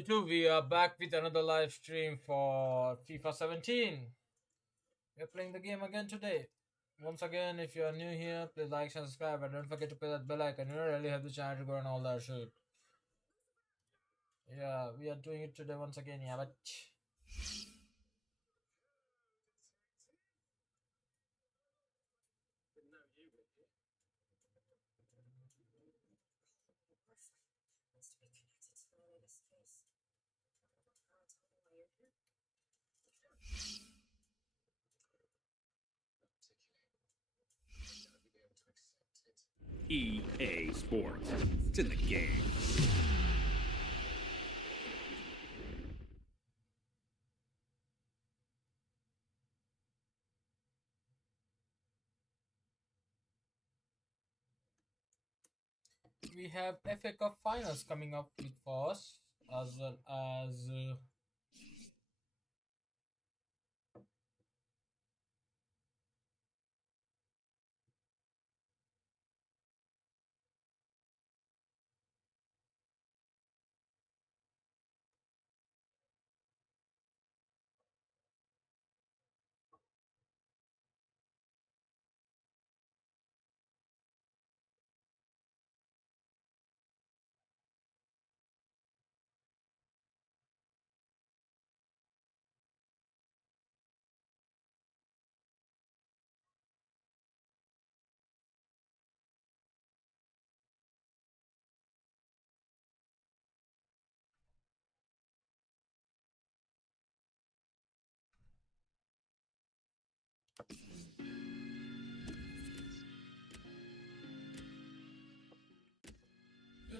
YouTube, we are back with another live stream for FIFA 17. We're playing the game again today. Once again, if you are new here, please like and subscribe, and don't forget to press that bell icon. You really help the channel to grow and all that shit. Yeah, we are doing it today once again. Yeah, but EA Sports. It's in the game. we have FA Cup finals coming up with us, as well as the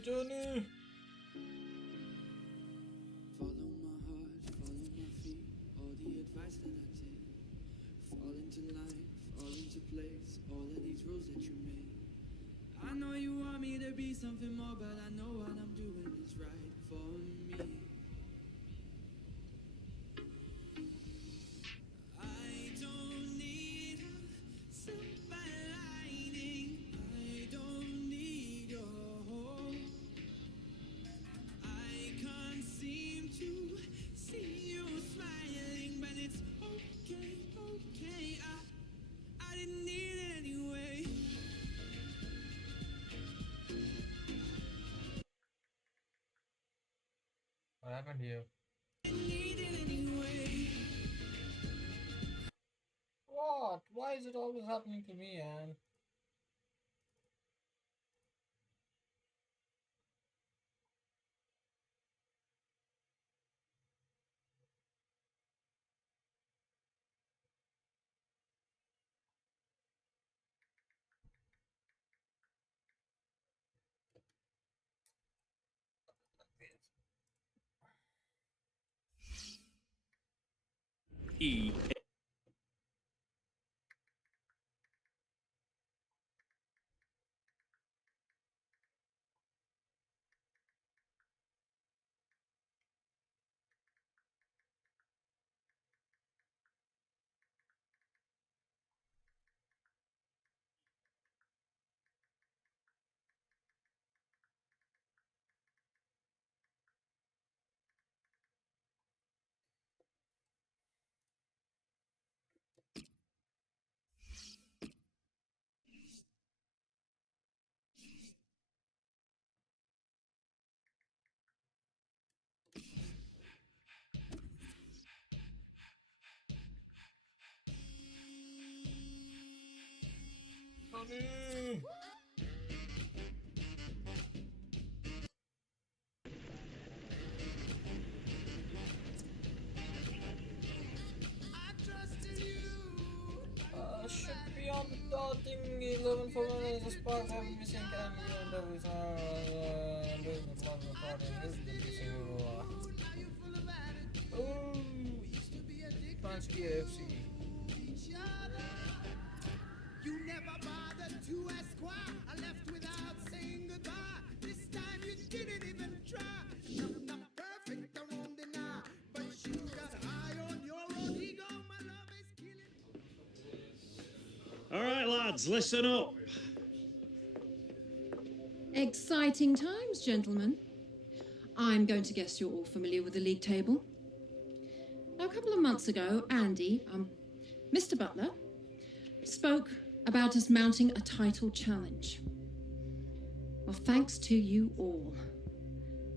journey. Follow my heart, follow my feet, all the advice that I take. Fall into line, fall into place, all of these rules that you made. I know you want me to be something more, but I know what I'm doing is right for me. I don't need a silver lining, I don't need your hope. I can't seem to see you smiling, but it's okay, okay. I didn't need it anyway. What happened here? Didn't need it anyway. What? Why is it always happening to me, man? EA. Nani? Should be on starting 11 for minutes. The spark of missing can be on the doing the fun recording is the missing. Oh, Fancy AFC. You never bothered to ask why I left without saying goodbye. This time you didn't even try. Not perfect, I won't deny, but you got high on your own ego. My love is killing. All right, lads, listen up. Exciting times, gentlemen. I'm going to guess you're all familiar with the league table. Now, a couple of months ago, Andy, Mr. Butler, spoke about us mounting a title challenge. Well, thanks to you all,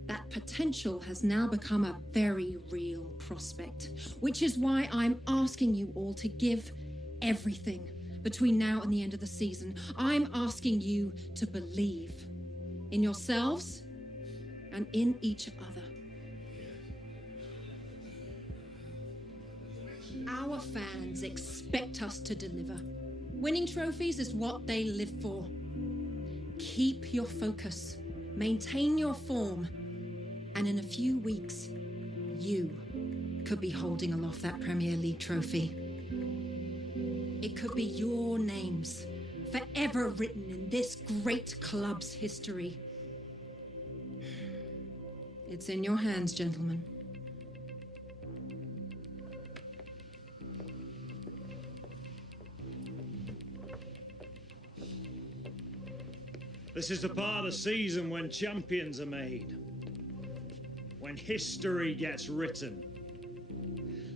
that potential has now become a very real prospect, which is why I'm asking you all to give everything between now and the end of the season. I'm asking you to believe in yourselves and in each other. Our fans expect us to deliver. Winning trophies is what they live for. Keep your focus, maintain your form, and in a few weeks, you could be holding aloft that Premier League trophy. It could be your names forever written in this great club's history. It's in your hands, gentlemen. This is the part of the season when champions are made, when history gets written.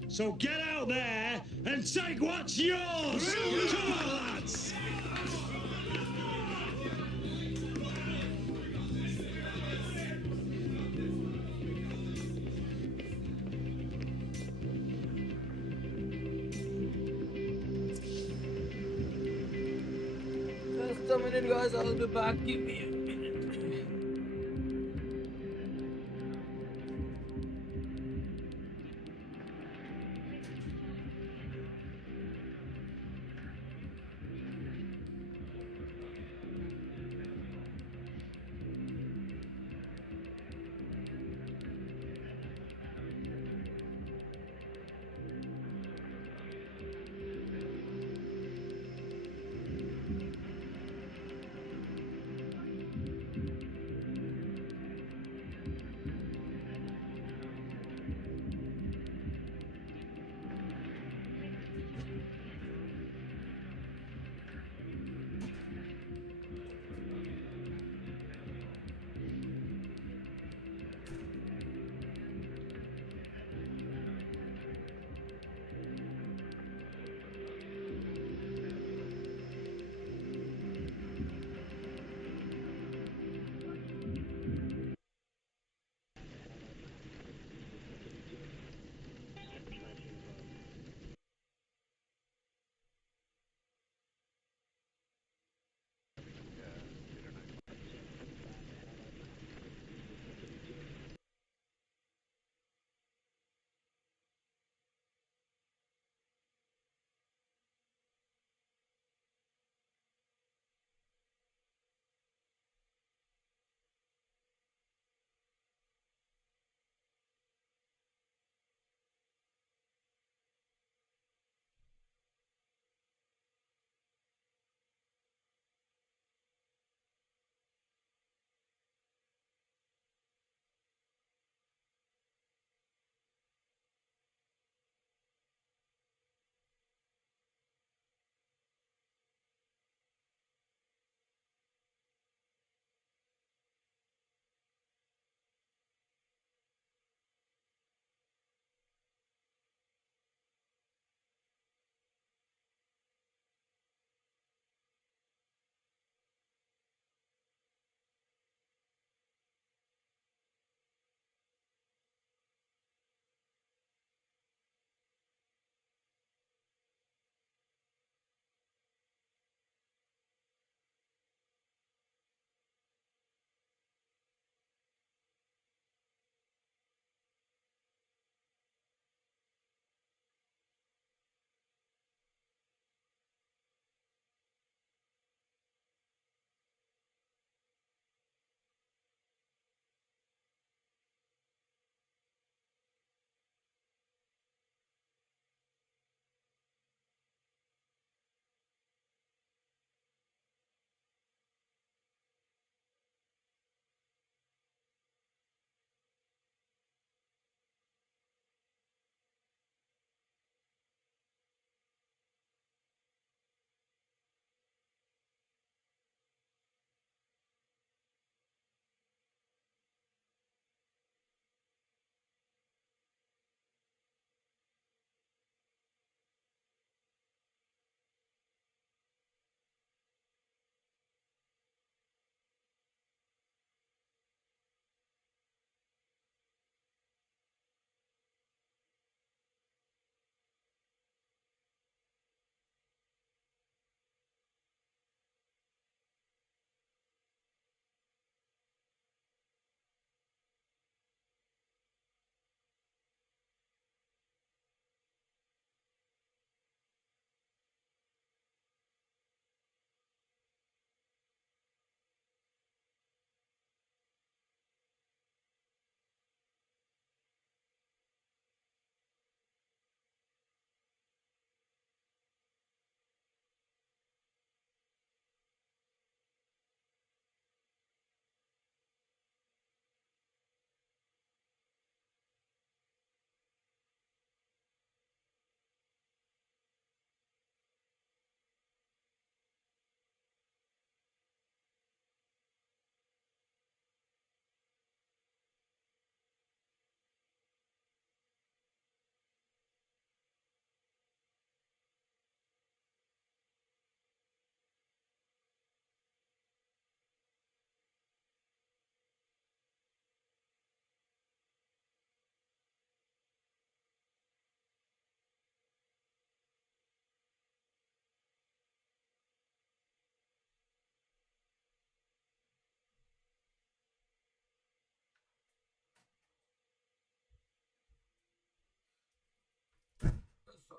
So get out there and take what's yours! Come on, lads! Just a minute, guys. I'll be back. Give me a minute.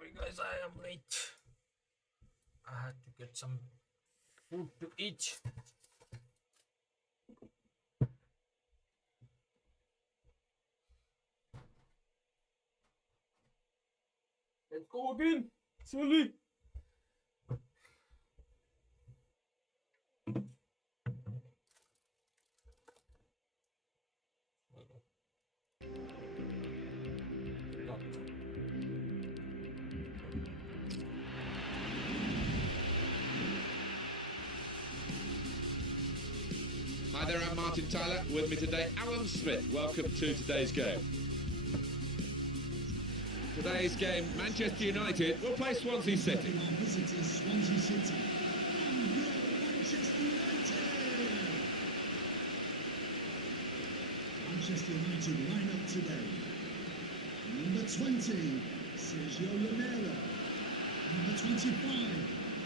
Sorry guys, I am late. I had to get some food to eat. Let's go again, silly. Hi there, I'm Martin Tyler. With me today, Alan Smith. Welcome to today's game. Today's game, Manchester United will play Swansea City. Visitors Swansea City. Manchester United. Manchester United line up today. Number 20, Sergio Romero. Number 25,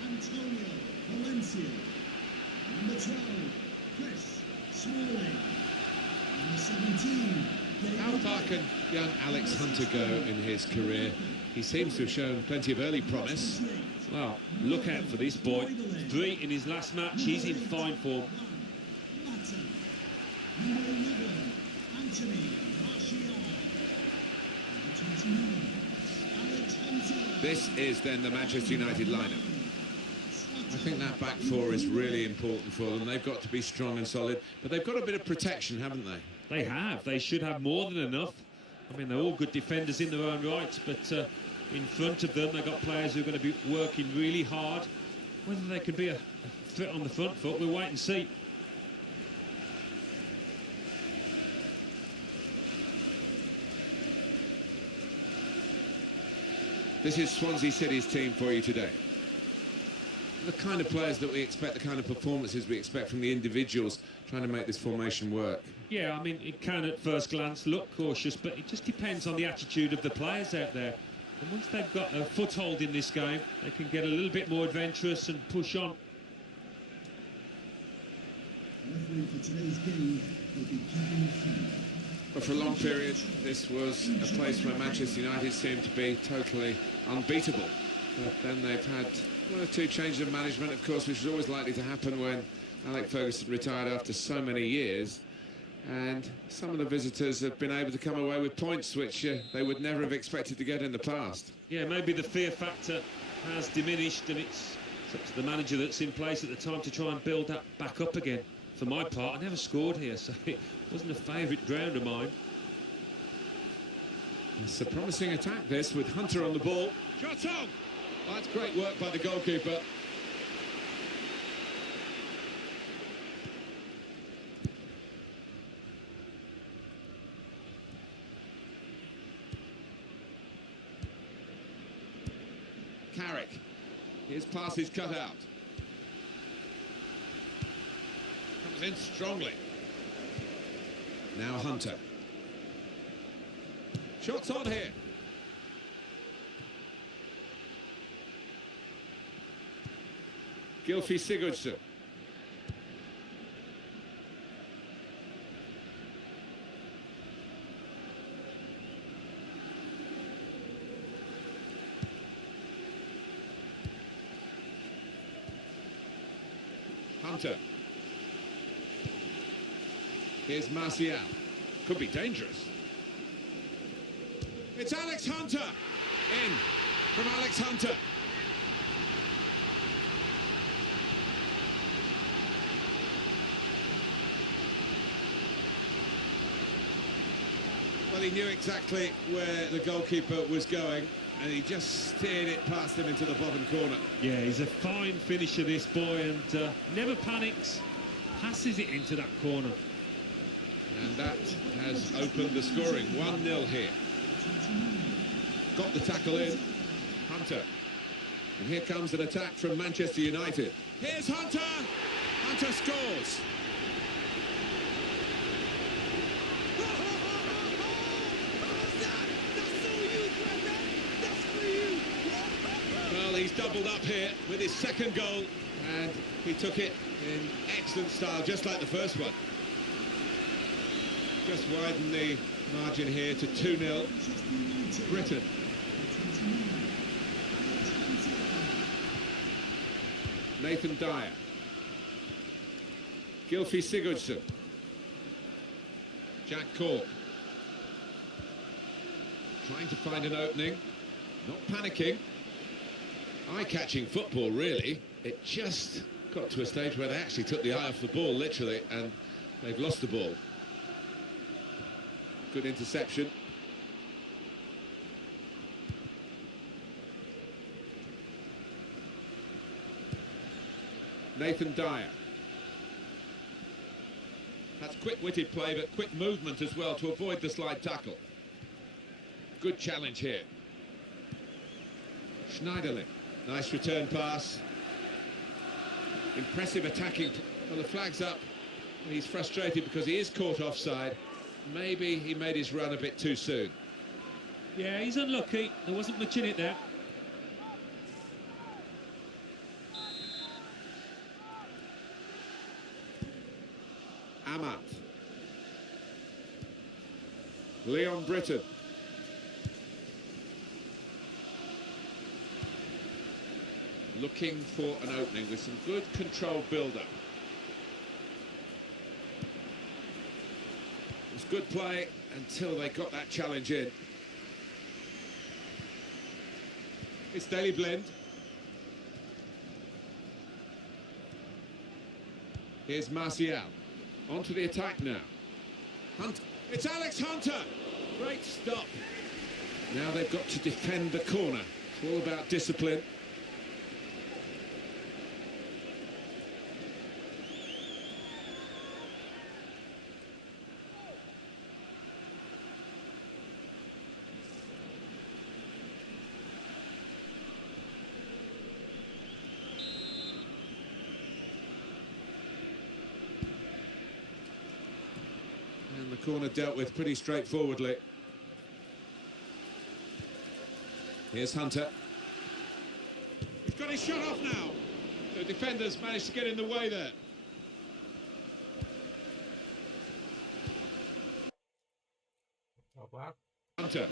Antonio Valencia. Number 12, Chris Smalling. Number 17, How far can young Alex Hunter go in his career? He seems to have shown plenty of early promise. Well, look out for this boy. 3 in his last match. He's in fine form. Number 11, Anthony Martial. Number 29, Alex Hunter. This is then the Manchester United lineup. I think that back four is really important for them. They've got to be strong and solid, but they've got a bit of protection, haven't they? They have. They should have more than enough. I mean, they're all good defenders in their own rights, but in front of them, they've got players who are going to be working really hard. Whether they could be a threat on the front foot, we'll wait and see. This is Swansea City's team for you today. The kind of players that we expect, the kind of performances we expect from the individuals trying to make this formation work. Yeah, I mean, it can at first glance look cautious, but it just depends on the attitude of the players out there. And once they've got a foothold in this game, they can get a little bit more adventurous and push on. Referee for today's game will be Kevin Fenn. But for a long period, this was a place where Manchester United seemed to be totally unbeatable. But then they've had one or two changes of management, of course, which is always likely to happen when Alec Ferguson retired after so many years. And some of the visitors have been able to come away with points which they would never have expected to get in the past. Yeah, maybe the fear factor has diminished, and it's up to the manager that's in place at the time to try and build that back up again. For my part, I never scored here, so it wasn't a favourite ground of mine. It's a promising attack, this, with Hunter on the ball. Shot on! Oh, that's great work by the goalkeeper. Carrick. His pass is cut out. Comes in strongly. Now Hunter. Shots on here. Gylfi Sigurdsson. Hunter. Here's Martial. Could be dangerous. It's Alex Hunter. In from Alex Hunter. Well, he knew exactly where the goalkeeper was going, and he just steered it past him into the bottom corner. Yeah, he's a fine finisher, this boy, and never panics, passes it into that corner. And that has opened the scoring. 1-0 here. Got the tackle in. Hunter. And here comes an attack from Manchester United. Here's Hunter! Hunter scores! Well, he's doubled up here with his second goal, and he took it in excellent style, just like the first one. Just widen the margin here to 2-0. Britain. Nathan Dyer. Gylfi Sigurdsson. Jack Cork. Trying to find an opening. Not panicking. Eye-catching football, really. It just got to a stage where they actually took the eye off the ball, literally, and they've lost the ball. Good interception. Nathan Dyer. That's quick-witted play, but quick movement as well to avoid the slide tackle. Good challenge here. Schneiderlin. Nice return pass. Impressive attacking. Well, the flag's up. He's frustrated because he is caught offside. Maybe he made his run a bit too soon. Yeah, he's unlucky. There wasn't much in it there. Amat. Leon Britton. Looking for an opening with some good controlled build-up. It was good play until they got that challenge in. It's Daily Blind. Here's Martial. On to the attack now. Hunt. It's Alex Hunter. Great stop. Now they've got to defend the corner. It's all about discipline. The corner dealt with pretty straightforwardly. Here's Hunter. He's got his shot off now. The defenders managed to get in the way there. Hunter.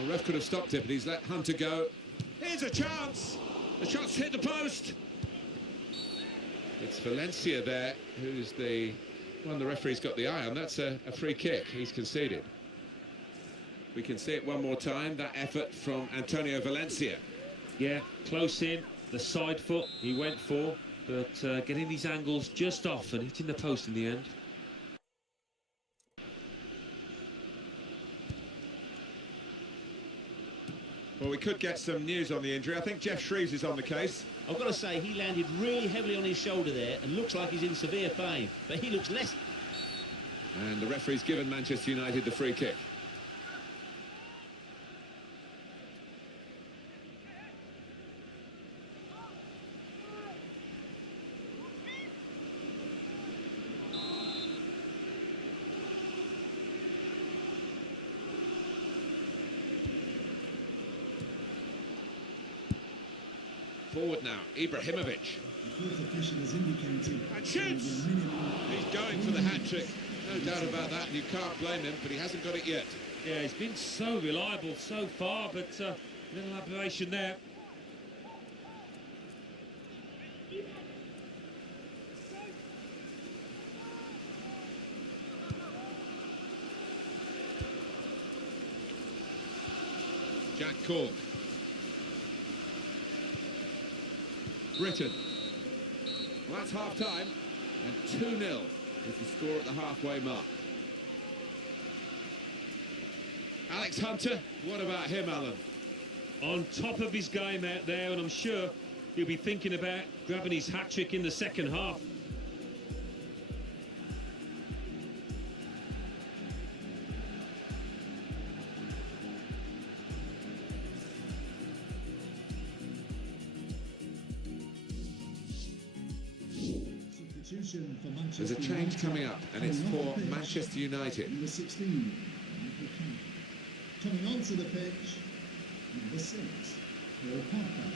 The ref could have stopped it, but he's let Hunter go. Here's a chance. The shot's hit the post. It's Valencia there, who's the one the referee's got the eye on. That's a free kick. He's conceded. We can see it one more time, that effort from Antonio Valencia. Yeah, close in, the side foot he went for, but getting these angles just off and hitting the post in the end. Well, we could get some news on the injury. I think Jeff Shreves is on the case. I've got to say, he landed really heavily on his shoulder there and looks like he's in severe pain, but he looks less... And the referee's given Manchester United the free kick. Forward now, Ibrahimovic. And shoots! He's going for the hat-trick. No doubt about that, and you can't blame him, but he hasn't got it yet. Yeah, he's been so reliable so far, but little aberration there. Jack Cork. Britain. Well, that's half-time, and 2-0 is the score at the halfway mark. Alex Hunter, what about him, Alan? On top of his game out there, and I'm sure he'll be thinking about grabbing his hat-trick in the second half. There's a change coming up, and it's for Manchester United. Number 16, coming onto the pitch, number 6, Paul Parker.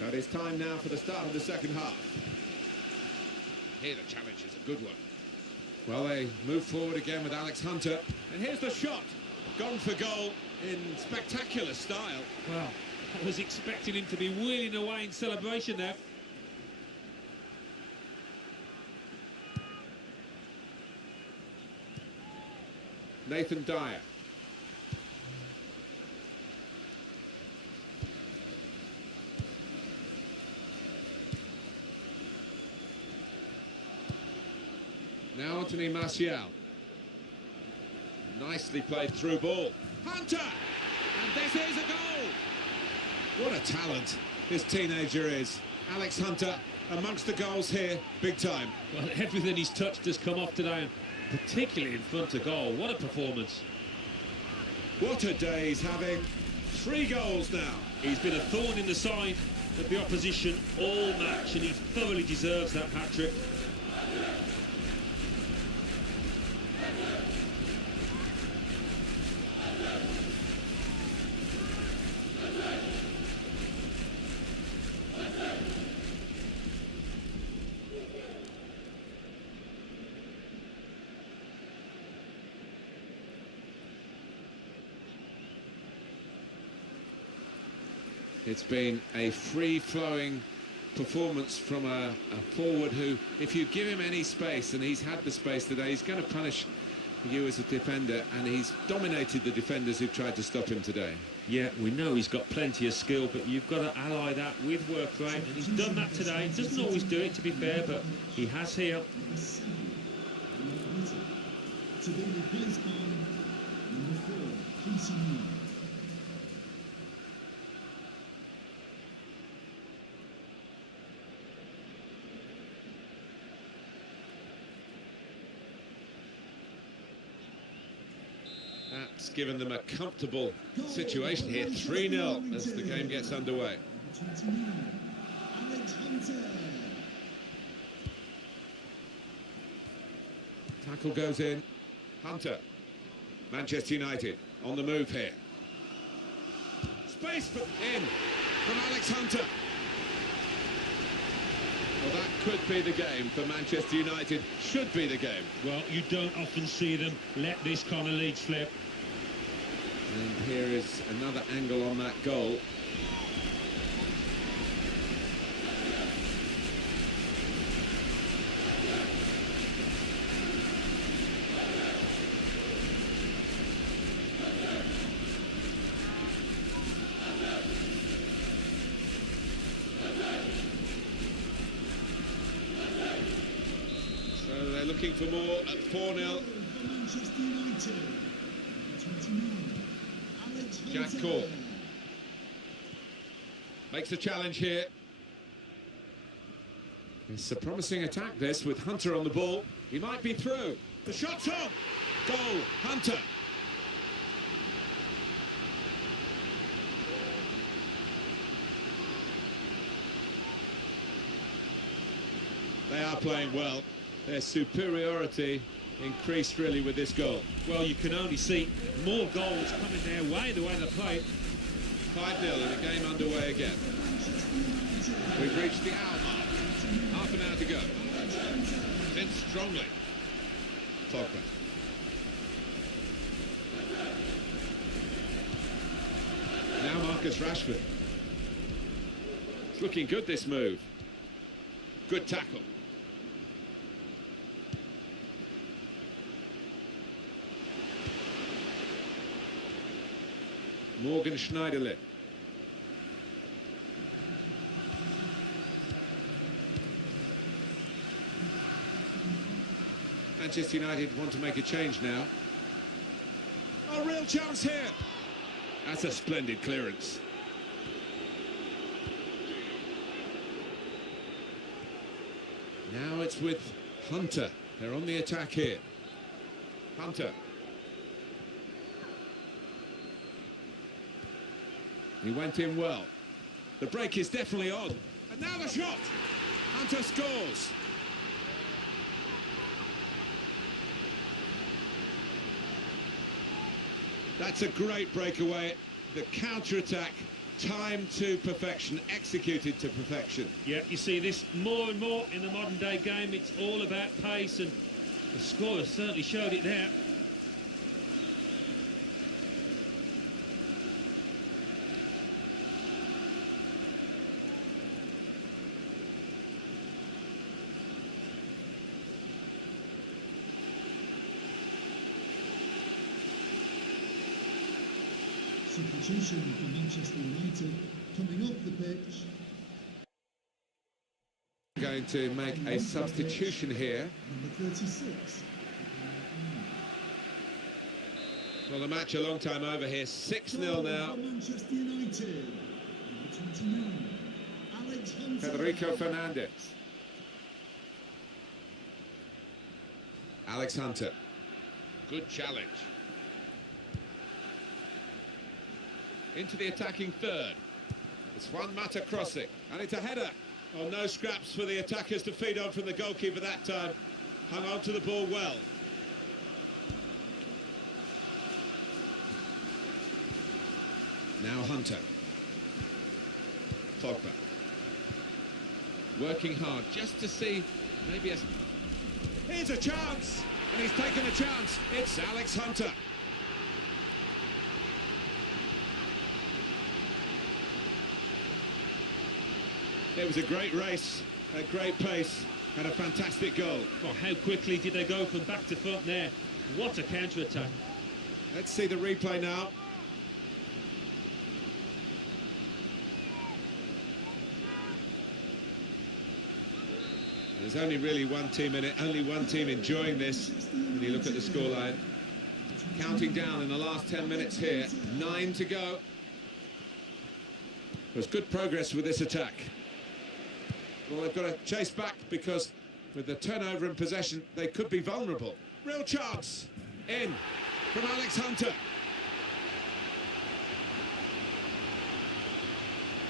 But it's time now for the start of the second half. Here the challenge is a good one. Well, they move forward again with Alex Hunter. And here's the shot. Gone for goal in spectacular style. Well, I was expecting him to be wheeling away in celebration there. Nathan Dyer. Now Anthony Martial. Nicely played through ball. Hunter! And this is a goal! What a talent this teenager is. Alex Hunter amongst the goals here, big time. Well, everything he's touched has come off today, and particularly in front of goal. What a performance. What a day he's having. 3 goals now. He's been a thorn in the side of the opposition all match, and he thoroughly deserves that hat-trick. It's been a free-flowing performance from a forward who, if you give him any space, and he's had the space today, he's going to punish you as a defender, and he's dominated the defenders who've tried to stop him today. Yeah, we know he's got plenty of skill, but you've got to ally that with work rate, and he's done that today. He doesn't always do it, to be fair, but he has here. Today replaced by number 4, PCU. That's given them a comfortable situation here. 3-0 as the game gets underway. 29, Alex Hunter. Tackle goes in. Hunter. Manchester United on the move here. Space for in from Alex Hunter. Well, that could be the game for Manchester United. Should be the game. Well, you don't often see them let this kind of lead slip. And here is another angle on that goal. So they're looking for more at 4-0. Manchester United. 29. Jack Cole makes a challenge here. It's a promising attack, this, with Hunter on the ball. He might be through. The shot's on. Goal, Hunter. They are playing well. Their superiority increased really with this goal. Well, you can only see more goals coming their way, the way they play. 5-0 and the game underway again. We've reached the hour mark. Half an hour to go. Sent strongly. Pogba. Now Marcus Rashford. It's looking good, this move. Good tackle. Morgan Schneiderlin. Manchester United want to make a change now. A real chance here. That's a splendid clearance. Now it's with Hunter. They're on the attack here. Hunter. He went in well. The break is definitely on. And now the shot. Hunter scores. That's a great breakaway. The counter-attack, timed to perfection, executed to perfection. Yeah, you see this more and more in the modern day game. It's all about pace, and The scorer certainly showed it there. Substitution for Manchester United coming off the pitch. Going to make a substitution here. Number 36. Well, the match a long time over here. 6-0 now. For Manchester United. Number 29. Alex Hunter. Federico Fernandez. Alex Hunter. Good challenge. Into the attacking third. It's Juan Mata crossing, and it's a header. Oh, no scraps for the attackers to feed on from the goalkeeper that time. Hung on to the ball well. Now Hunter. Pogba. Working hard just to see maybe a... Here's a chance! And he's taken a chance. It's Alex Hunter. It was a great race, a great pace, and a fantastic goal. Oh, how quickly did they go from back to front there? What a counter-attack. Let's see the replay now. There's only really one team in it, only one team enjoying this. When you look at the scoreline, counting down in the last 10 minutes here, 9 to go. There's good progress with this attack. Well, they've got to chase back because with the turnover in possession, they could be vulnerable. Real chance. In from Alex Hunter.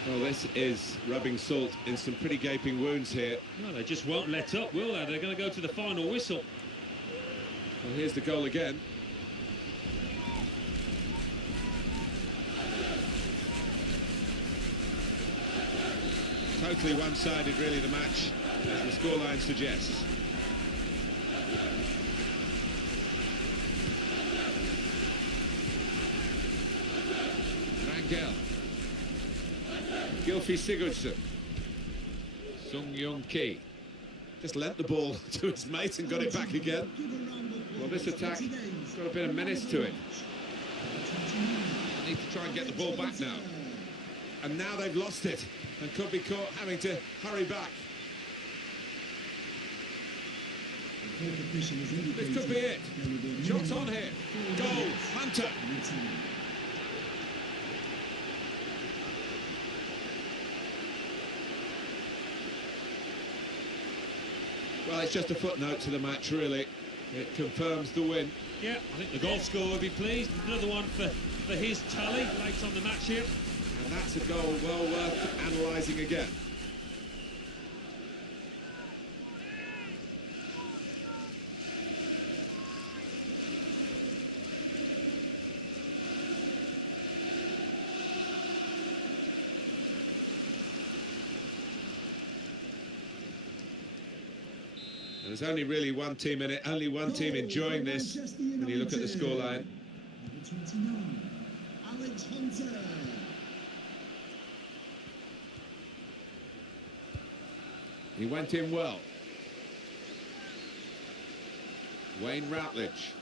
Well, this is rubbing salt in some pretty gaping wounds here. No, they just won't let up, will they? They're going to go to the final whistle. Well, here's the goal again. Totally one-sided, really, the match, as the scoreline suggests. Rangel. Gylfi Sigurdsson. Sung Young Ki. Just lent the ball to his mate and got it back again. Well, this attack got a bit of menace to it. Need to try and get the ball back now. And now they've lost it and could be caught having to hurry back. This could be it. Shots on here. Goal. Hunter. Well, it's just a footnote to the match, really. It confirms the win. Yeah, I think the goal scorer will be pleased. Another one for his tally late on the match here. And that's a goal well worth analysing again. There's only really one team in it, only one team enjoying this when you look at the scoreline. Number 29, Alex Hunter. He went in well. Wayne Routledge.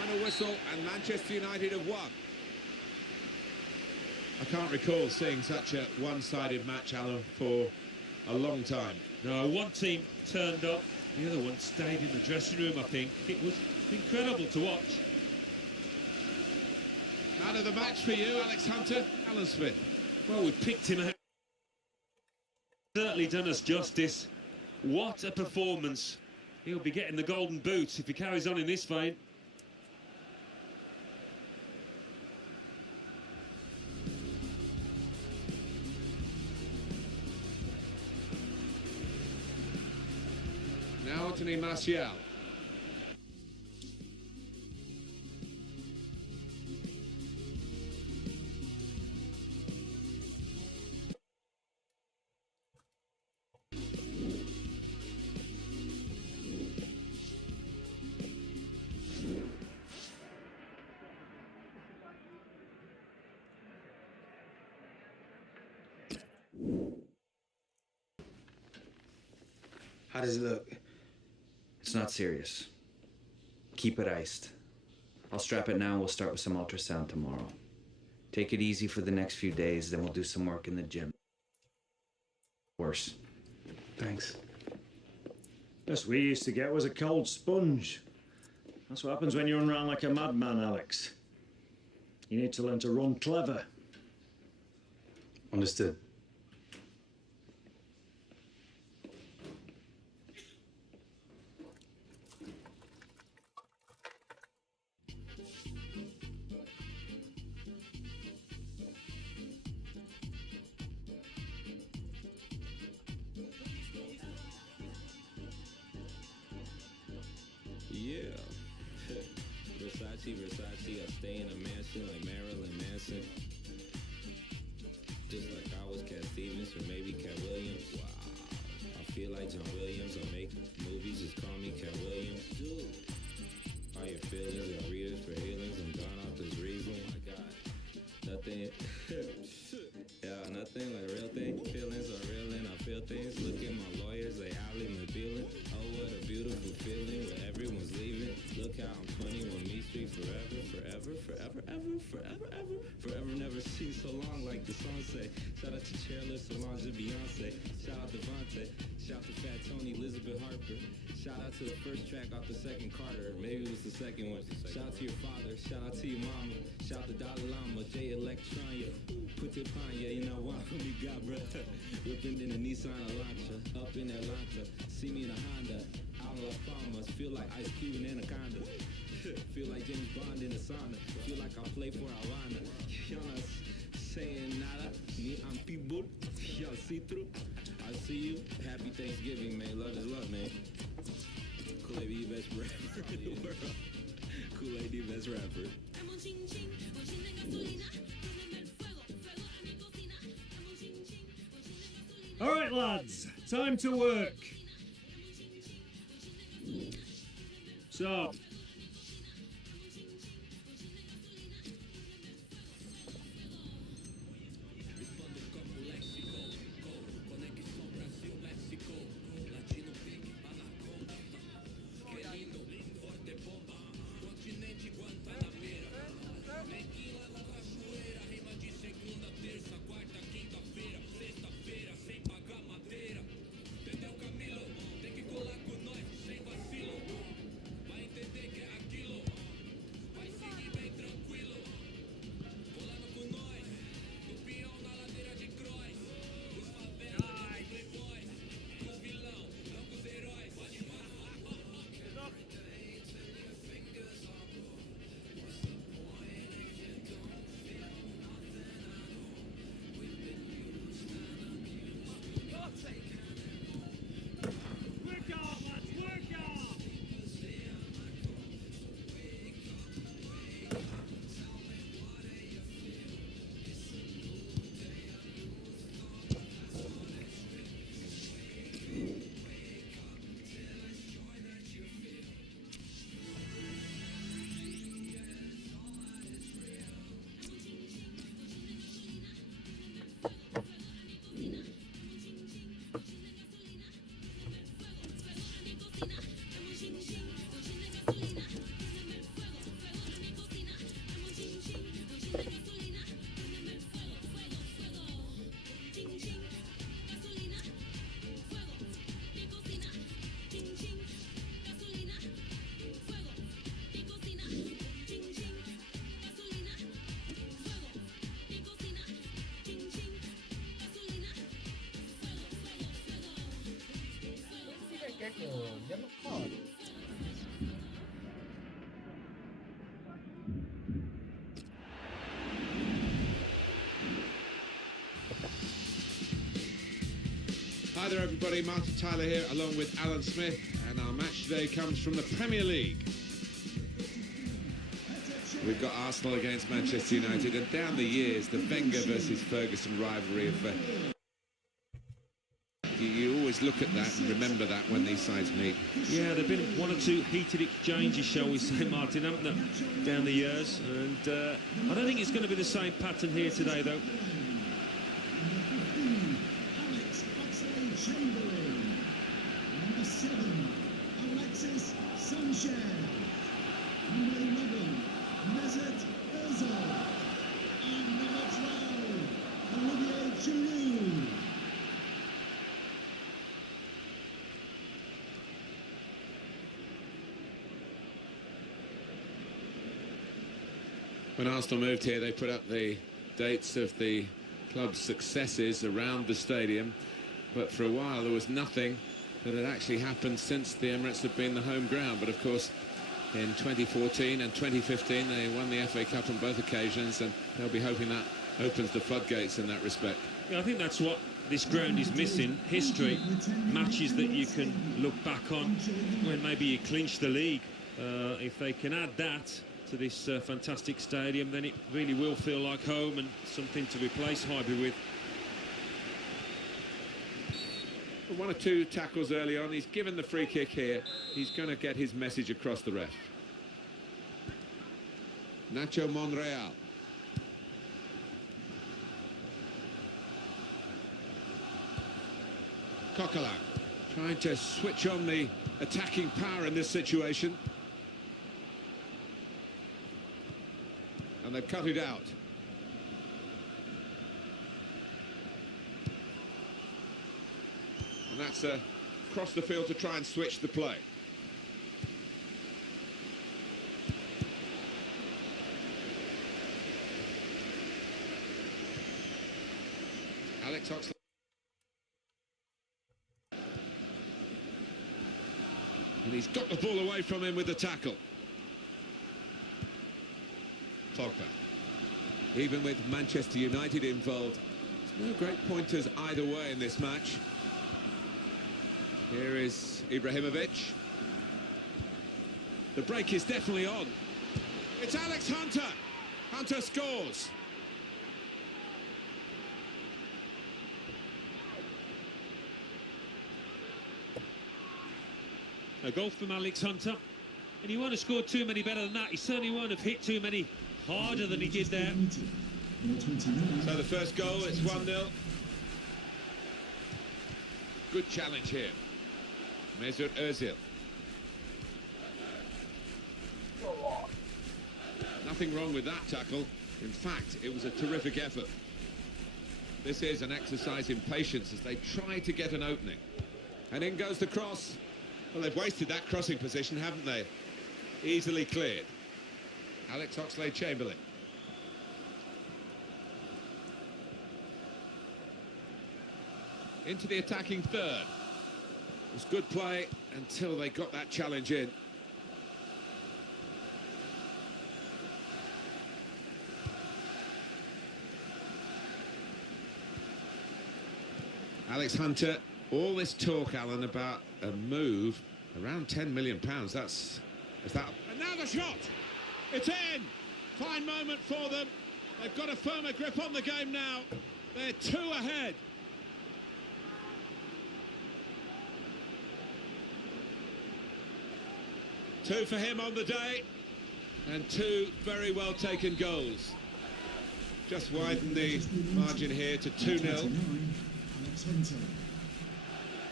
Final whistle and Manchester United have won. I can't recall seeing such a one-sided match, Alan, for a long time. No, one team turned up, the other one stayed in the dressing room, I think. It was incredible to watch. Man of the match for you, Alex Hunter. Alan Smith. Well, we picked him out. Certainly done us justice. What a performance. He'll be getting the golden boot if he carries on in this vein. Now Anthony Martial. How does it look? It's not serious. Keep it iced. I'll strap it now and we'll start with some ultrasound tomorrow. Take it easy for the next few days, then we'll do some work in the gym. Worse. Thanks. Best we used to get was a cold sponge. That's what happens when you run around like a madman, Alex. You need to learn to run clever. Understood. Yeah. Versace, I stay in a mansion like Marilyn Manson. Just like I was Cat Stevens or maybe Cat Williams. Wow. I feel like John Williams. I make movies, just call me Cat Williams. Dude. All your feelings are readers for healings. I'm gone off this reason. Oh my God. Nothing. Yeah, nothing like a real thing. Feelings are real and I feel things. Look at my lawyers, they highly revealing. Oh, what a beautiful feeling where everyone's leaving. Look how I'm 21 Me Street forever, forever, forever, ever, forever, ever. Forever never seen so long like the song say. Shout out to Chairless, Solange and Beyonce. Shout out to Devontae. Shout out to Fat Tony, Elizabeth Harper. Shout out to the first track off the second Carter. Maybe it was the second one. Shout out to your father. Shout out to your mama. Shout out to Dalai Lama, J Electronia. Put your pine, yeah, you know what we got, bruh. Whipping in a Nissan Elantra, up in Atlanta. See me in a Honda, out in Las Palmas. Feel like Ice Cube and Anaconda. Feel like James Bond in a sauna. Feel like I play for Havana. Y'all not saying nada. Me, I'm people. Y'all see through. I see you. Happy Thanksgiving, man. Love is love, man. Kool-Aid the best rapper in the world. Kool-Aid the best rapper. All right, lads, time to work. So, Hi there everybody, Martin Tyler here along with Alan Smith, and our match today comes from the Premier League. We've got Arsenal against Manchester United, and down the years the Wenger versus Ferguson rivalry of you always look at that and remember that when these sides meet. Yeah, there have been one or two heated exchanges, shall we say, Martin, haven't there, down the years, and I don't think it's going to be the same pattern here today, though. When Arsenal moved here, they put up the dates of the club's successes around the stadium, but for a while there was nothing that had actually happened since the Emirates had been the home ground. But of course, in 2014 and 2015 they won the FA Cup on both occasions, and they'll be hoping that opens the floodgates in that respect. Yeah, I think that's what this ground is missing. History, matches that you can look back on when maybe you clinch the league. If they can add that to this fantastic stadium, then it really will feel like home and something to replace Highbury with. One or two tackles early on. He's given the free kick here. He's going to get his message across the ref. Nacho Monreal. Coquelin trying to switch on the attacking power in this situation. And they've cut it out. And that's across the field to try and switch the play. Alex Oxlade. And he's got the ball away from him with the tackle. Pogba. Even with Manchester United involved, there's no great pointers either way in this match. Here is Ibrahimovic. The break is definitely on. It's Alex Hunter. Hunter scores. A goal from Alex Hunter. And he won't have scored too many better than that. He certainly won't have hit too many harder than he did there. So the first goal, it's 1-0. Good challenge here. Mesut Özil. Nothing wrong with that tackle. In fact, it was a terrific effort. This is an exercise in patience as they try to get an opening. And in goes the cross. Well, they've wasted that crossing position, haven't they? Easily cleared. Alex Oxlade-Chamberlain. Into the attacking third. It was good play until they got that challenge in. Alex Hunter, all this talk, Alan, about a move around £10 million. Is that? And now the shot! It's in! Fine moment for them. They've got a firmer grip on the game now. They're 2 ahead. Two for him on the day, and 2 very well taken goals. Just widen the margin here to 2-0.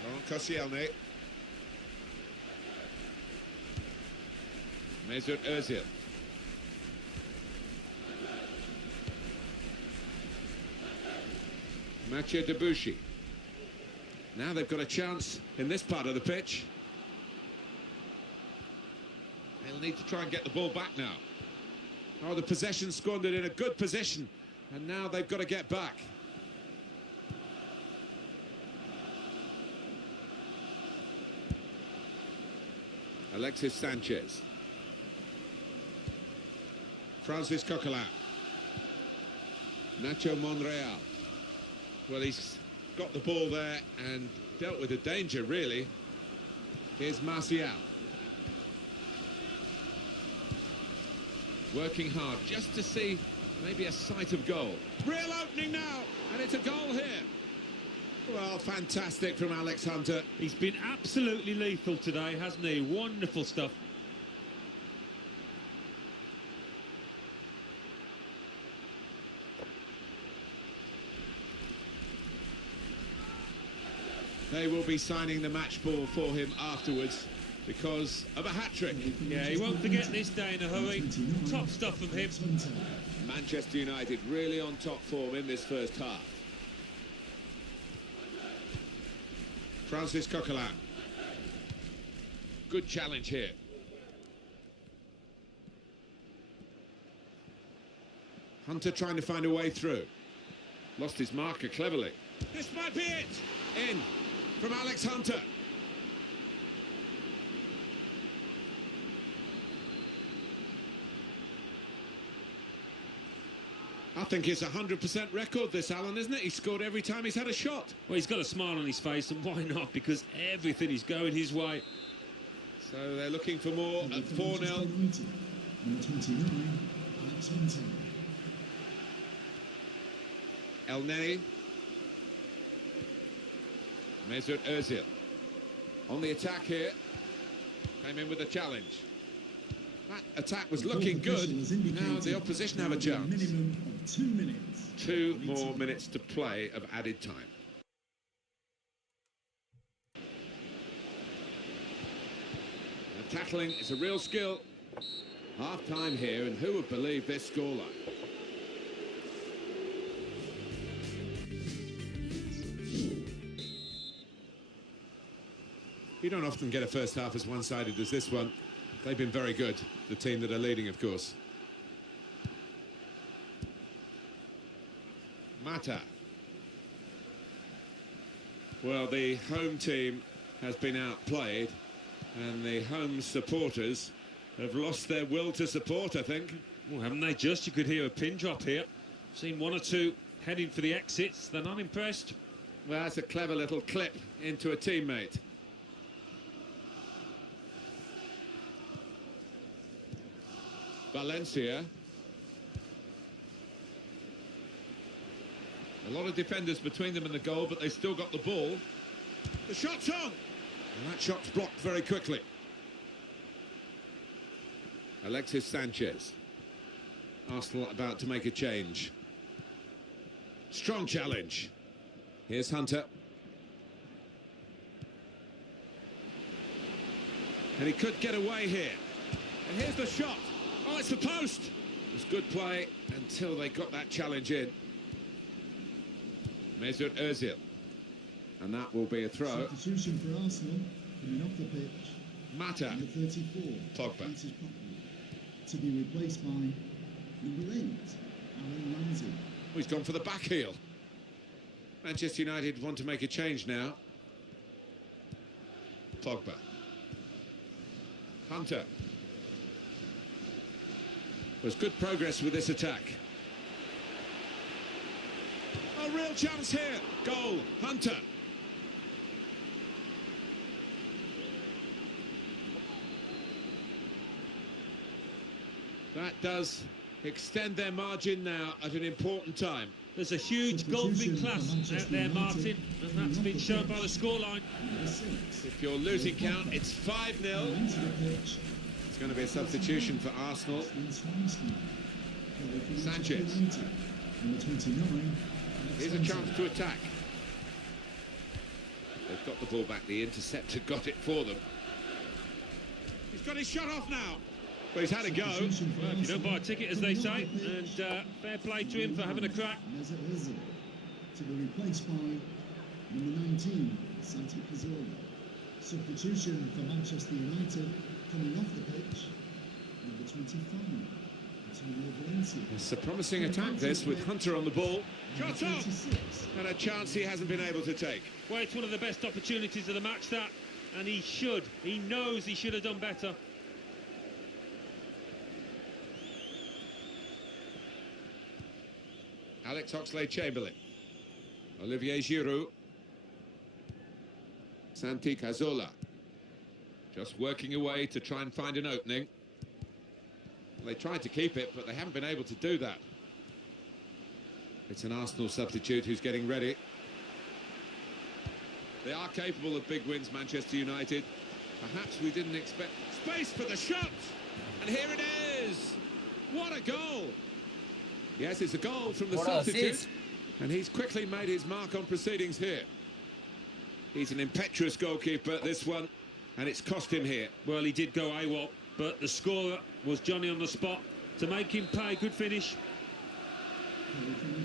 Laurent Koscielny. Mesut Özil. Mathieu Debuchy. Now they've got a chance in this part of the pitch. They'll need to try and get the ball back now. Oh, the possession squandered in a good position, and now they've got to get back. Alexis Sanchez. Francis Coquelin. Nacho Monreal. Well, he's got the ball there and dealt with the danger, really. Here's Martial. Working hard just to see maybe a sight of goal. Real opening now, and it's a goal here. Well, fantastic from Alex Hunter. He's been absolutely lethal today, hasn't he? Wonderful stuff. They will be signing the match ball for him afterwards because of a hat-trick. Yeah, he won't forget this day in a hurry. Top stuff from him. Manchester United really on top form in this first half. Francis Coquelin. Good challenge here. Hunter trying to find a way through. Lost his marker cleverly. This might be it! In from Alex Hunter. I think it's a 100% record, this, Alan, isn't it? He's scored every time he's had a shot. Well, he's got a smile on his face, and why not? Because everything is going his way. So they're looking for more at 4-0. Number 29, Alex Hunter. El Neni. Mesut Özil. On the attack here. Came in with a challenge. That attack was looking good. Now the opposition have a chance. Minimum of 2 minutes. 2 more minutes to play of added time. The tackling is a real skill. Half time here, and who would believe this scoreline? You don't often get a first half as one-sided as this one. They've been very good, the team that are leading, of course. Mata. Well, the home team has been outplayed, and the home supporters have lost their will to support, I think. Well, haven't they just? You could hear a pin drop here. Seen 1 or 2 heading for the exits. They're not impressed. Well, that's a clever little clip into a teammate. Valencia. A lot of defenders between them and the goal, but they still got the ball. The shot's on! And that shot's blocked very quickly. Alexis Sanchez. Arsenal about to make a change. Strong challenge. Here's Hunter. And he could get away here. And here's the shot. Oh, it's the post! It was good play until they got that challenge in. Mesut Özil. And that will be a throw. Substitution for Arsenal, coming off the pitch. Mata. Number 34, Pogba. to be replaced by number 8, Aaron Ramsey. Oh, he's gone for the back heel. Manchester United want to make a change now. Pogba. Hunter. There's good progress with this attack. A real chance here. Goal. Hunter. That does extend their margin now at an important time. There's a huge golfing class out there, Martin, and that's been shown by the scoreline. If you're losing count, it's 5-0. It's going to be a substitution for Arsenal. Sanchez. Here's a chance to attack. They've got the ball back. The interceptor got it for them. He's got his shot off now. Well, he's had a go. Well, if you don't buy a ticket, as they say, and fair play to him for having a crack. To be replaced by number 19, Santi Cazorla. Substitution for Manchester United coming off the pitch, number 25, Antonio Valencia. It's a promising attack, this, with Hunter on the ball. Shot off! And a chance he hasn't been able to take. Well, it's one of the best opportunities of the match, that, and he knows he should have done better. Alex Oxlade-Chamberlain. Olivier Giroud. Santi Cazorla. Just working away to try and find an opening. Well, they tried to keep it, but they haven't been able to do that. It's an Arsenal substitute who's getting ready. They are capable of big wins, Manchester United. Perhaps we didn't expect... Space for the shot! And here it is! What a goal! Yes, it's a goal from the substitute. And he's quickly made his mark on proceedings here. He's an impetuous goalkeeper, this one, and it's cost him here. Well, he did go AWOL, but the scorer was Johnny on the spot to make him pay. Good finish.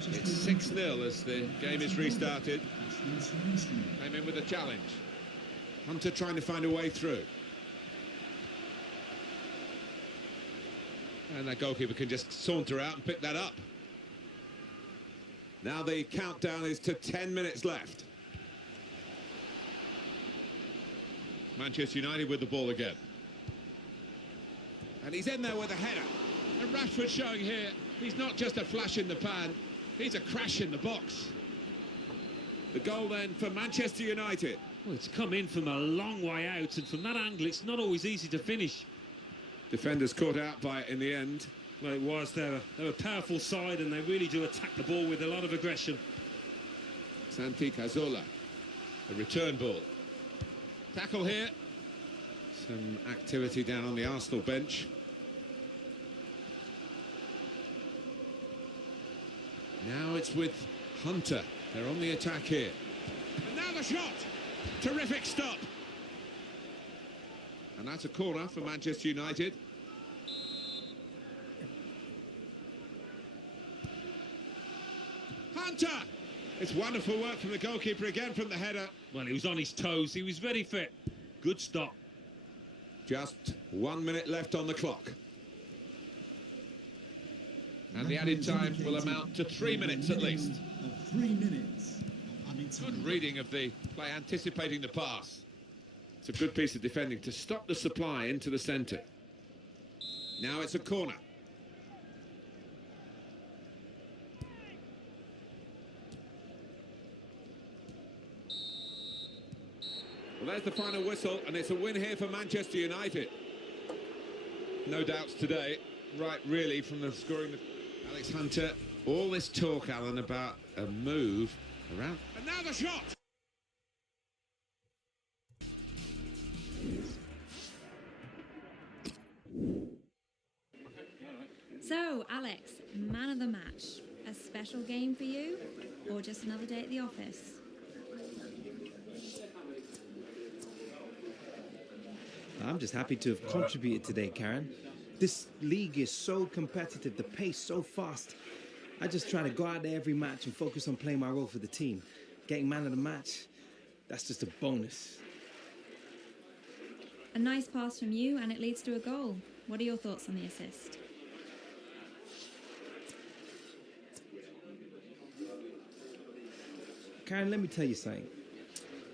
It's 6-0 as the game is restarted. Came in with a challenge. Hunter trying to find a way through. And that goalkeeper can just saunter out and pick that up. Now the countdown is to 10 minutes left. Manchester United with the ball again. And he's in there with a header. And Rashford showing here, he's not just a flash in the pan, he's a crash in the box. The goal then for Manchester United. Well, it's come in from a long way out, and from that angle, it's not always easy to finish. Defenders caught out by it in the end. Well, it was. They're a powerful side, and they really do attack the ball with a lot of aggression. Santi Cazorla, a return ball. Tackle here. Some activity down on the Arsenal bench. Now it's with Hunter. They're on the attack here. And now the shot. Terrific stop. And that's a corner for Manchester United. Hunter! It's wonderful work from the goalkeeper again from the header. Well, he was on his toes. He was very fit. Good stop. Just 1 minute left on the clock. And the added time will amount to 3 minutes at least. 3 minutes. Good reading of the play, anticipating the pass. It's a good piece of defending to stop the supply into the centre. Now it's a corner. Well, there's the final whistle, and it's a win here for Manchester United. No doubts today, right, really, from the scoring of Alex Hunter. All this talk, Alan, about a move around. And now the shot! So, Alex, man of the match. A special game for you, or just another day at the office? I'm just happy to have contributed today, Karen. This league is so competitive, the pace so fast. I just try to go out there every match and focus on playing my role for the team. Getting man of the match, that's just a bonus. A nice pass from you, and it leads to a goal. What are your thoughts on the assist? Karen, let me tell you something.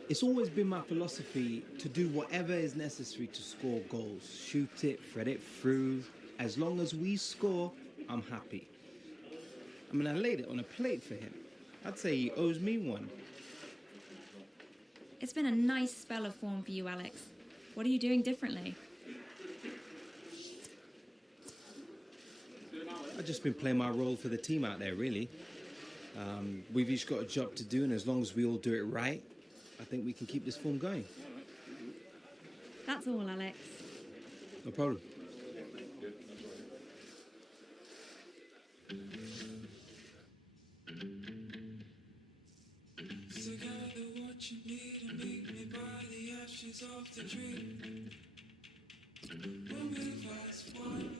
It's always been my philosophy to do whatever is necessary to score goals. Shoot it, thread it through. As long as we score, I'm happy. I mean, I laid it on a plate for him. I'd say he owes me one. It's been a nice spell of form for you, Alex. What are you doing differently? I've just been playing my role for the team out there, really. We've each got a job to do, and as long as we all do it right, I think we can keep this form going. That's all, Alex. No problem. Together, what you need and meet me by the ashes of the dream. We'll move as one.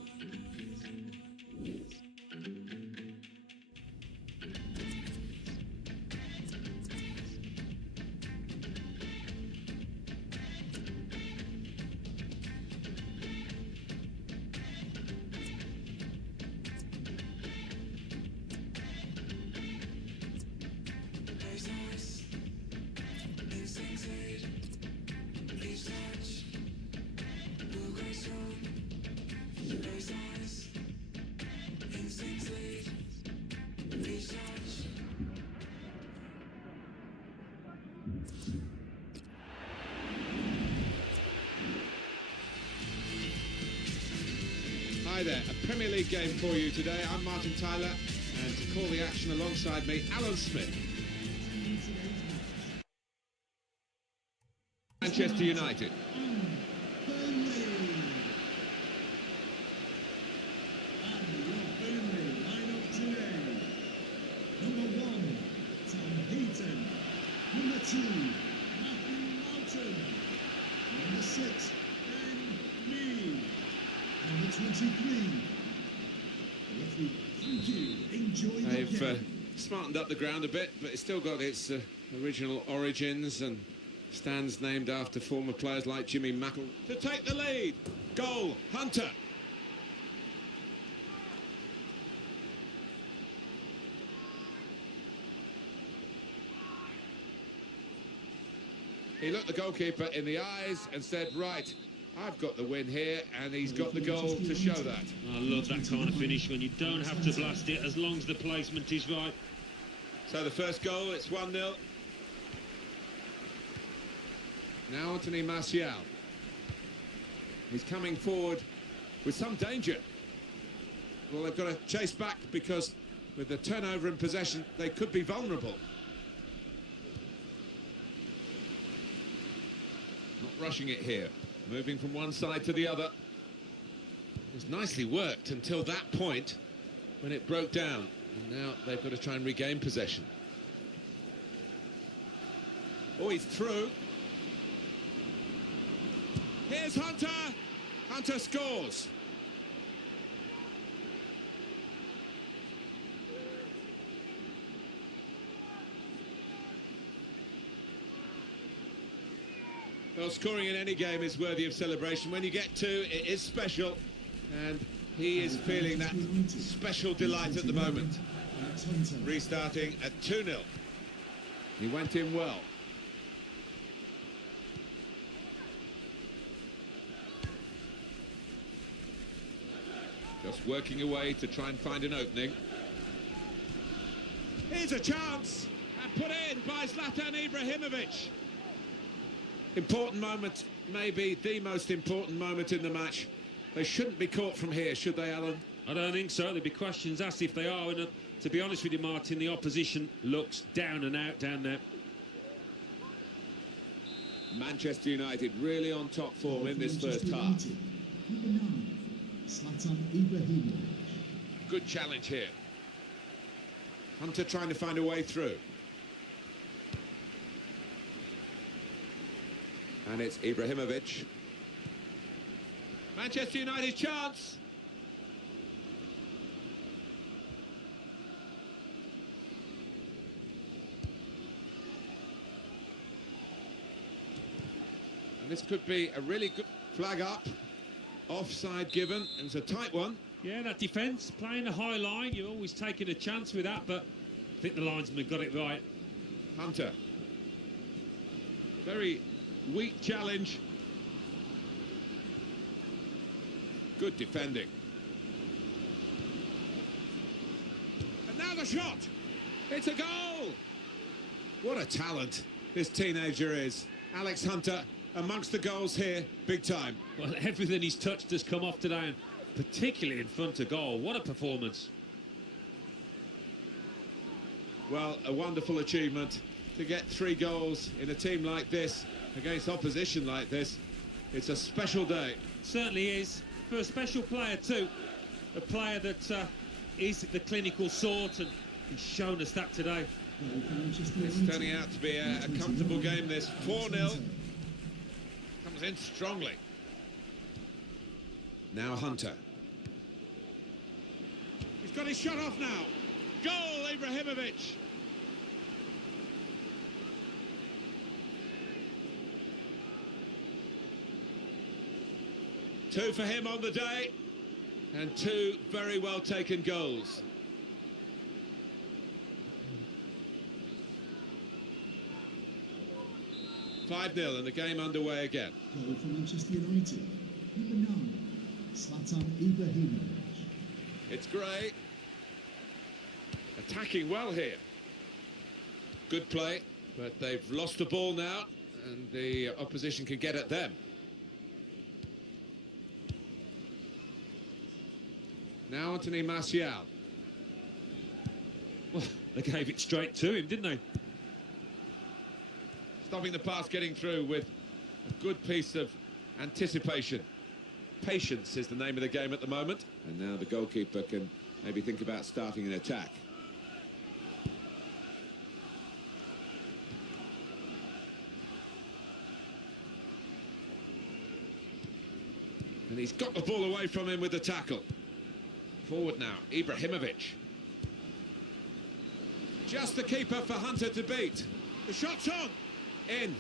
Hi there, a Premier League game for you today. I'm Martin Tyler, and to call the action alongside me, Alan Smith. Manchester United. Number 1, Tom Heaton. Number 2, Matthew Moulton. Number 6, Ben Mee. Number 23. Referee, thank you. Enjoy the They've game. smartened up the ground a bit, but it's still got its original origins and stands named after former players like Jimmy Mackle. To take the lead, goal, Hunter. He looked the goalkeeper in the eyes and said, right, I've got the win here, and he's got the goal to show that. I love that kind of finish when you don't have to blast it as long as the placement is right. So the first goal, it's 1-0. Now Anthony Martial. He's coming forward with some danger. Well, they've got to chase back because with the turnover in possession, they could be vulnerable. Not rushing it here. Moving from one side to the other. It was nicely worked until that point when it broke down. And now they've got to try and regain possession. Oh, he's through. Here's Hunter. Hunter scores. Well, scoring in any game is worthy of celebration. When you get two, it is special. And he is feeling that special delight at the moment. Restarting at 2-0. He went in well. Just working away to try and find an opening. Here's a chance. And put in by Zlatan Ibrahimovic. Important moment, maybe the most important moment in the match. They shouldn't be caught from here, should they, Alan? I don't think so. There'll be questions asked if they are. And to be honest with you, Martin, the opposition looks down and out down there. Manchester United really on top form in this first half. Zlatan Ibrahimovic. Good challenge here. Hunter trying to find a way through. And it's Ibrahimovic. Manchester United's chance. And this could be a really good flag up. Offside given, and it's a tight one. Yeah, that defence, playing a high line, you're always taking a chance with that, but I think the linesman got it right. Hunter. Very weak challenge. Good defending. And now the shot. It's a goal. What a talent this teenager is. Alex Hunter amongst the goals here, big time. Well, everything he's touched has come off today, and particularly in front of goal. What a performance. Well, a wonderful achievement to get 3 goals in a team like this, against opposition like this. It's a special day. Certainly is. For a special player too. A player that is the clinical sort, and he's shown us that today. It's turning out to be a comfortable game, this. 4-0. Comes in strongly. Now Hunter. He's got his shot off now. Goal, Ibrahimovic. Two for him on the day, and 2 very well taken goals. (5-0) and the game underway again. Goal for Manchester United. Number 9, Zlatan Ibrahimovic. It's Gray. Attacking well here. Good play, but they've lost the ball now, and the opposition can get at them. Now Anthony Martial. Well, they gave it straight to him, didn't they? Stopping the pass, getting through with a good piece of anticipation. Patience is the name of the game at the moment. And now the goalkeeper can maybe think about starting an attack. And he's got the ball away from him with the tackle. Forward now, Ibrahimovic. Just the keeper for Hunter to beat. The shot's on. In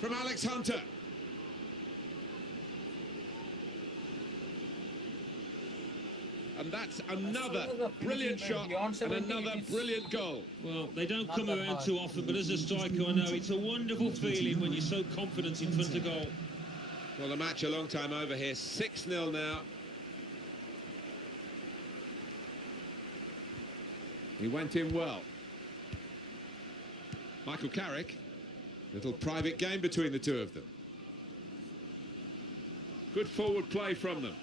from Alex Hunter. And that's another brilliant shot and another brilliant goal. Well, they don't come around too often, but as a striker, I know it's a wonderful feeling when you're so confident in front of goal. Well, the match a long time over here. 6-0 now. He went in well. Michael Carrick. Little private game between the two of them. Good forward play from them.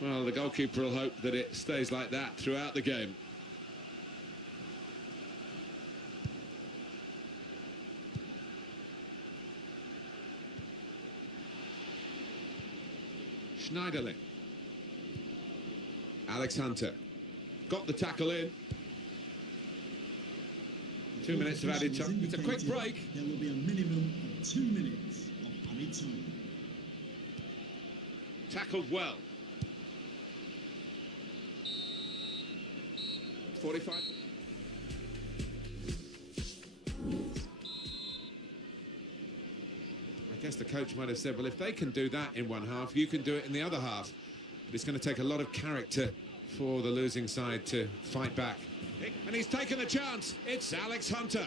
Well, the goalkeeper will hope that it stays like that throughout the game. Schneiderlin. Alex Hunter. Got the tackle in. 2 minutes of added time. It's a quick break. There will be a minimum of 2 minutes of added time. Tackled well. 45. I guess the coach might have said, well, if they can do that in one half, you can do it in the other half. But it's going to take a lot of character for the losing side to fight back. And he's taken the chance. It's Alex Hunter.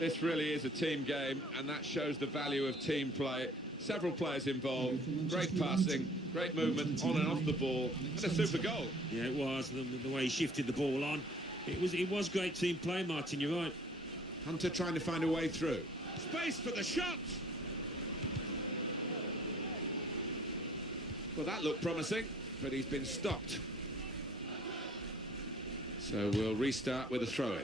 This really is a team game, and that shows the value of team play. Several players involved, great passing, great movement on and off the ball, and a super goal. Yeah, it was, the way he shifted the ball on. It was great team play, Martin, you're right. Hunter trying to find a way through. Space for the shot! Well, that looked promising, but he's been stopped. So we'll restart with a throw-in.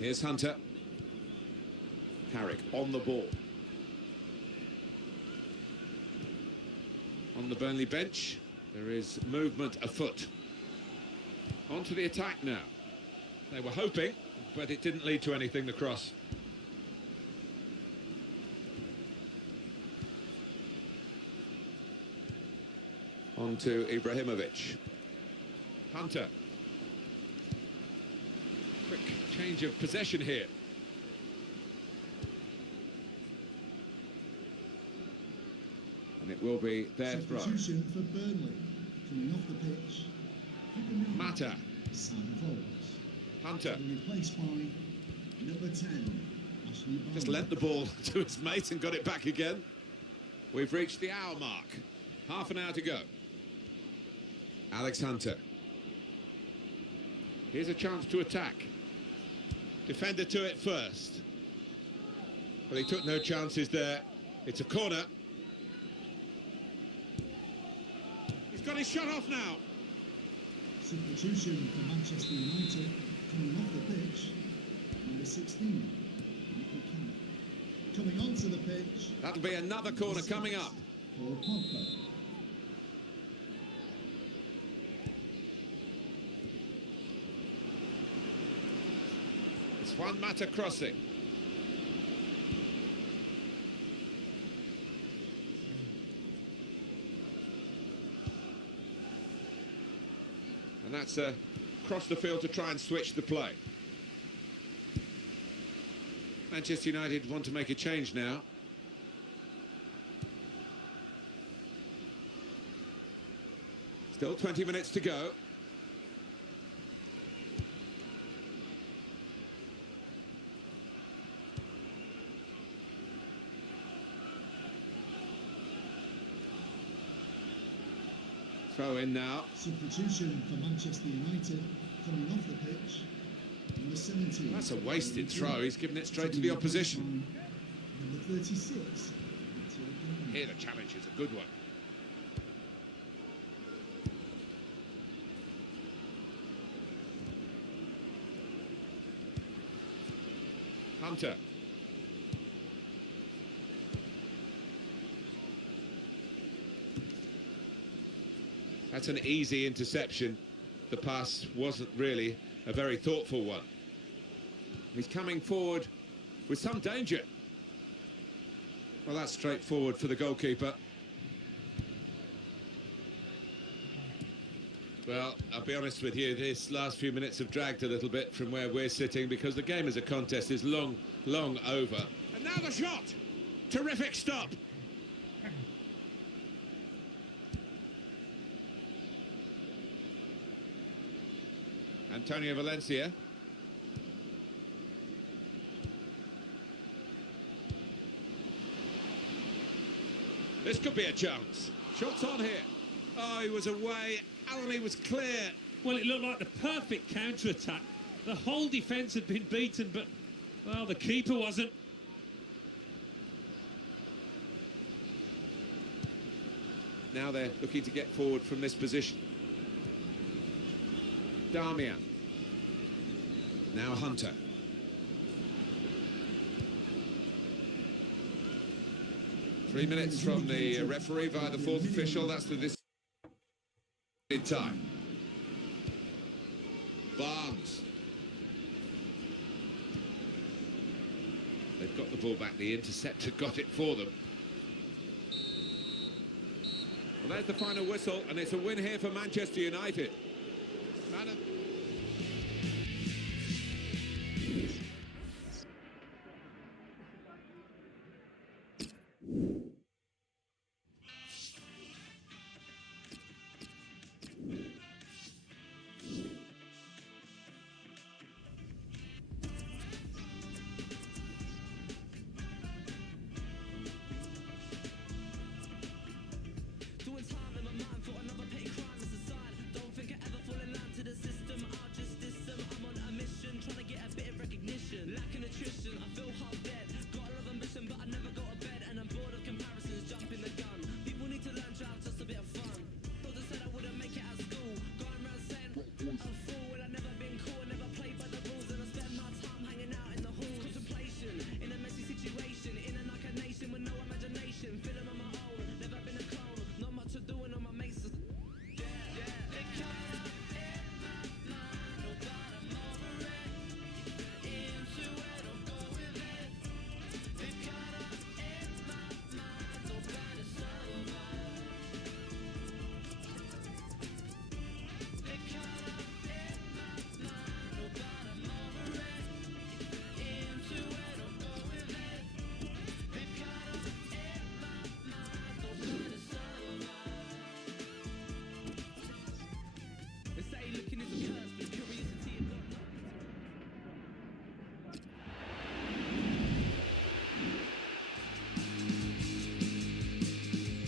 Here's Hunter. Carrick on the ball. On the Burnley bench, there is movement afoot. On to the attack now. They were hoping, but it didn't lead to anything, the cross. On to Ibrahimovic. Hunter. Quick change of possession here. And it will be their throw. Substitution for Burnley. Coming off the pitch. Mata. Sam Foles. Hunter. Replaced by number 10. Ashley Barnes. Just lent the ball to his mate and got it back again. We've reached the hour mark. Half an hour to go. Alex Hunter. Here's a chance to attack. Defender to it first. But he took no chances there. It's a corner. He's got his shot off now. Substitution for Manchester United. Coming off the pitch. Number 16. Michael Carrick. Coming onto the pitch. That'll be another corner coming up. Paul Pogba. It's Juan Mata crossing. And that's across the field to try and switch the play. Manchester United want to make a change now. Still 20 minutes to go. Throw in now. Substitution for Manchester United. Coming off the pitch. Number 17. That's a wasted throw. He's given it straight to the opposition. Number 36. Here the challenge is a good one. Hunter. That's an easy interception. The pass wasn't really a very thoughtful one. He's coming forward with some danger. Well, that's straightforward for the goalkeeper. Well, I'll be honest with you, this last few minutes have dragged a little bit from where we're sitting because the game as a contest is long over. And now the shot! Terrific stop! Antonio Valencia. This could be a chance. Shots on here. Oh, he was away. Alan, he was clear. Well, it looked like the perfect counter-attack. The whole defence had been beaten, but, well, the keeper wasn't. Now they're looking to get forward from this position. Damian. Now Hunter. Three minutes from the referee via the fourth official. That's the this in time. Barnes. They've got the ball back. The interceptor got it for them. Well, there's the final whistle, and it's a win here for Manchester United.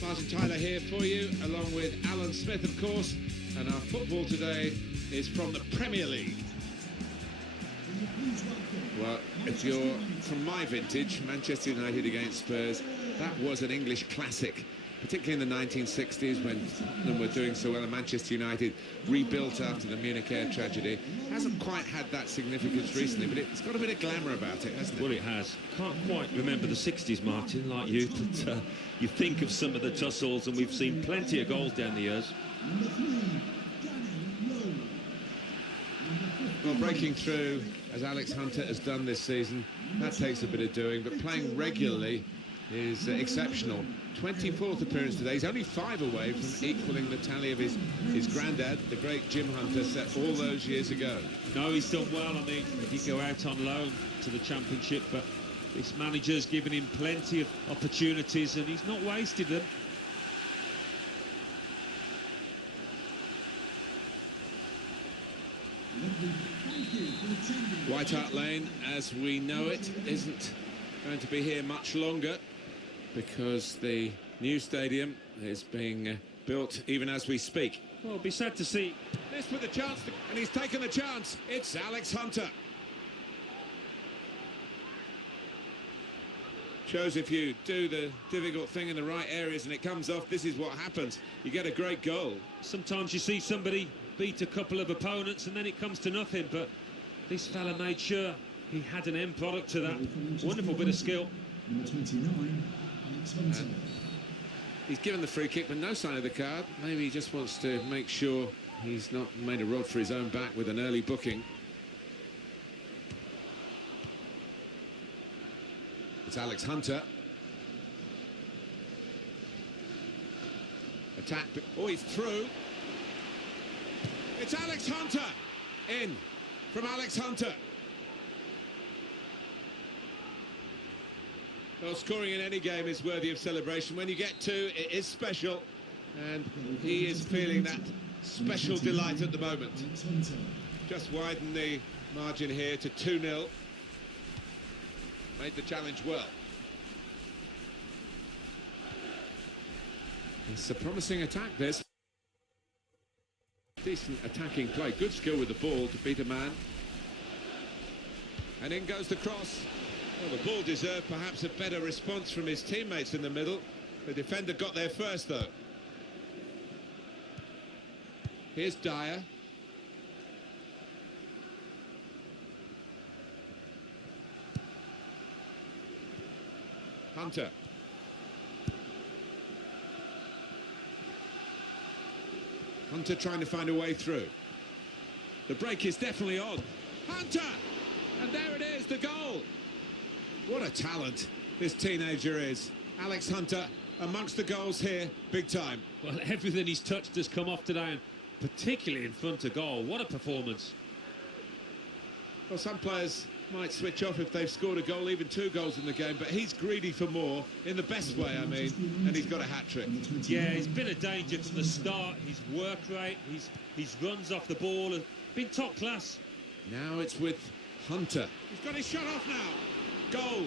Martin Tyler here for you, along with Alan Smith, of course, and our football today is from the Premier League. Well, if you're from my vintage, Manchester United against Spurs, that was an English classic, particularly in the 1960s when Tottenham were doing so well and Manchester United rebuilt after the Munich air tragedy. Hasn't quite had that significance recently, but it's got a bit of glamour about it, hasn't it? Well, it has. Can't quite remember the 60s, Martin, like you, but you think of some of the tussles, and we've seen plenty of goals down the years. Well, breaking through, as Alex Hunter has done this season, that takes a bit of doing, but playing regularly is exceptional. 24th appearance today. He's only 5 away from equaling the tally of his granddad, the great Jim Hunter, set all those years ago. No, he's done well. I mean, he did go out on loan to the Championship, but this manager's given him plenty of opportunities, and he's not wasted them. White Hart Lane, as we know it, isn't going to be here much longer because the new stadium is being built even as we speak. Well, it'll be sad to see. This with a chance, and he's taken the chance. It's Alex Hunter. Shows if you do the difficult thing in the right areas and it comes off, this is what happens. You get a great goal. Sometimes you see somebody beat a couple of opponents and then it comes to nothing, but this fella made sure he had an end product to that. Wonderful bit of skill. Number 29, Alex Hunter. He's given the free kick, but no sign of the card. Maybe he just wants to make sure he's not made a rod for his own back with an early booking. It's Alex Hunter. Attack. Oh, he's through. It's Alex Hunter. In from Alex Hunter. Well, scoring in any game is worthy of celebration. When you get two, it is special. And he is feeling that special delight at the moment. Just widen the margin here to 2-0. Made the challenge well. It's a promising attack, this. Decent attacking play. Good skill with the ball to beat a man. And in goes the cross. Well, the ball deserved perhaps a better response from his teammates in the middle. The defender got there first, though. Here's Dyer. Hunter. Hunter trying to find a way through. The break is definitely on. Hunter! And there it is, the goal! What a talent this teenager is. Alex Hunter amongst the goals here, big time. Well, everything he's touched has come off today, and particularly in front of goal. What a performance. Well, some players might switch off if they've scored a goal, even 2 goals in the game, but he's greedy for more, in the best way, I mean, and he's got a hat-trick. Yeah, he's been a danger from the start. His work rate, his runs off the ball have been top class. Now it's with Hunter. He's got his shot off now. Goal.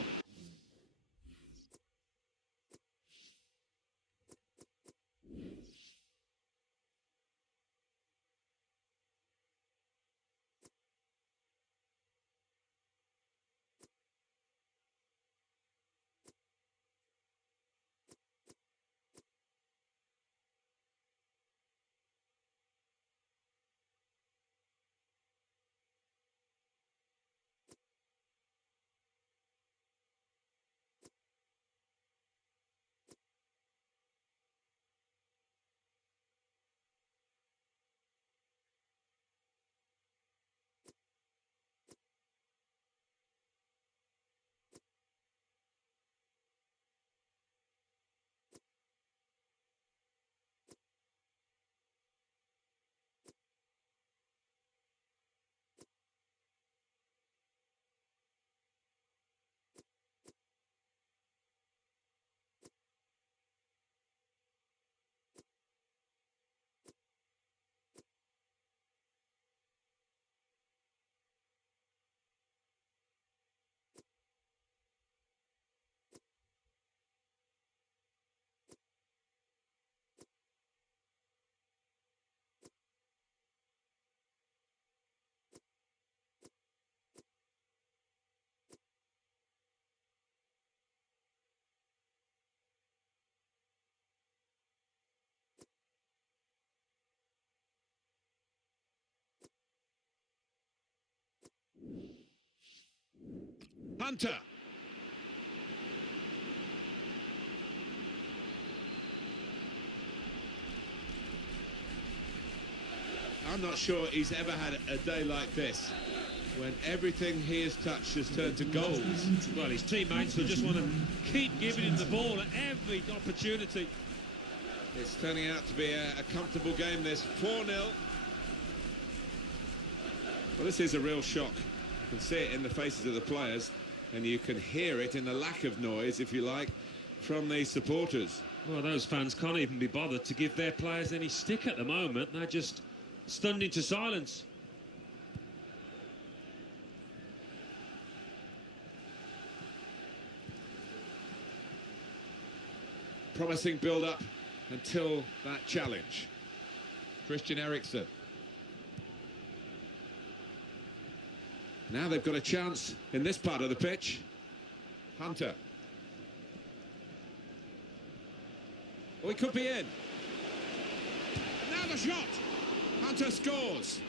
Hunter. I'm not sure he's ever had a day like this, when everything he has touched has turned to goals. Well, his teammates will just want to keep giving him the ball at every opportunity. It's turning out to be a comfortable game, this 4-0. Well, this is a real shock. You can see it in the faces of the players, and you can hear it in the lack of noise, if you like, from the supporters. Well, those fans can't even be bothered to give their players any stick at the moment. They're just stunned into silence. Promising build-up until that challenge. Christian Eriksen. Now they've got a chance in this part of the pitch. Hunter. Oh, he could be in. Now the shot. Hunter scores.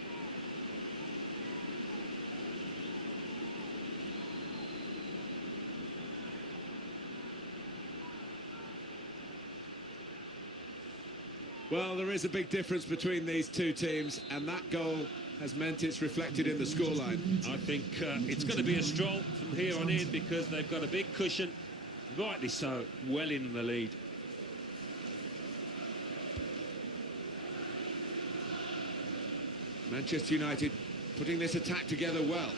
Well, there is a big difference between these two teams, and that goal has meant it's reflected in the scoreline. I think it's going to be a stroll from here on in because they've got a big cushion, rightly so, well in the lead. Manchester United putting this attack together well.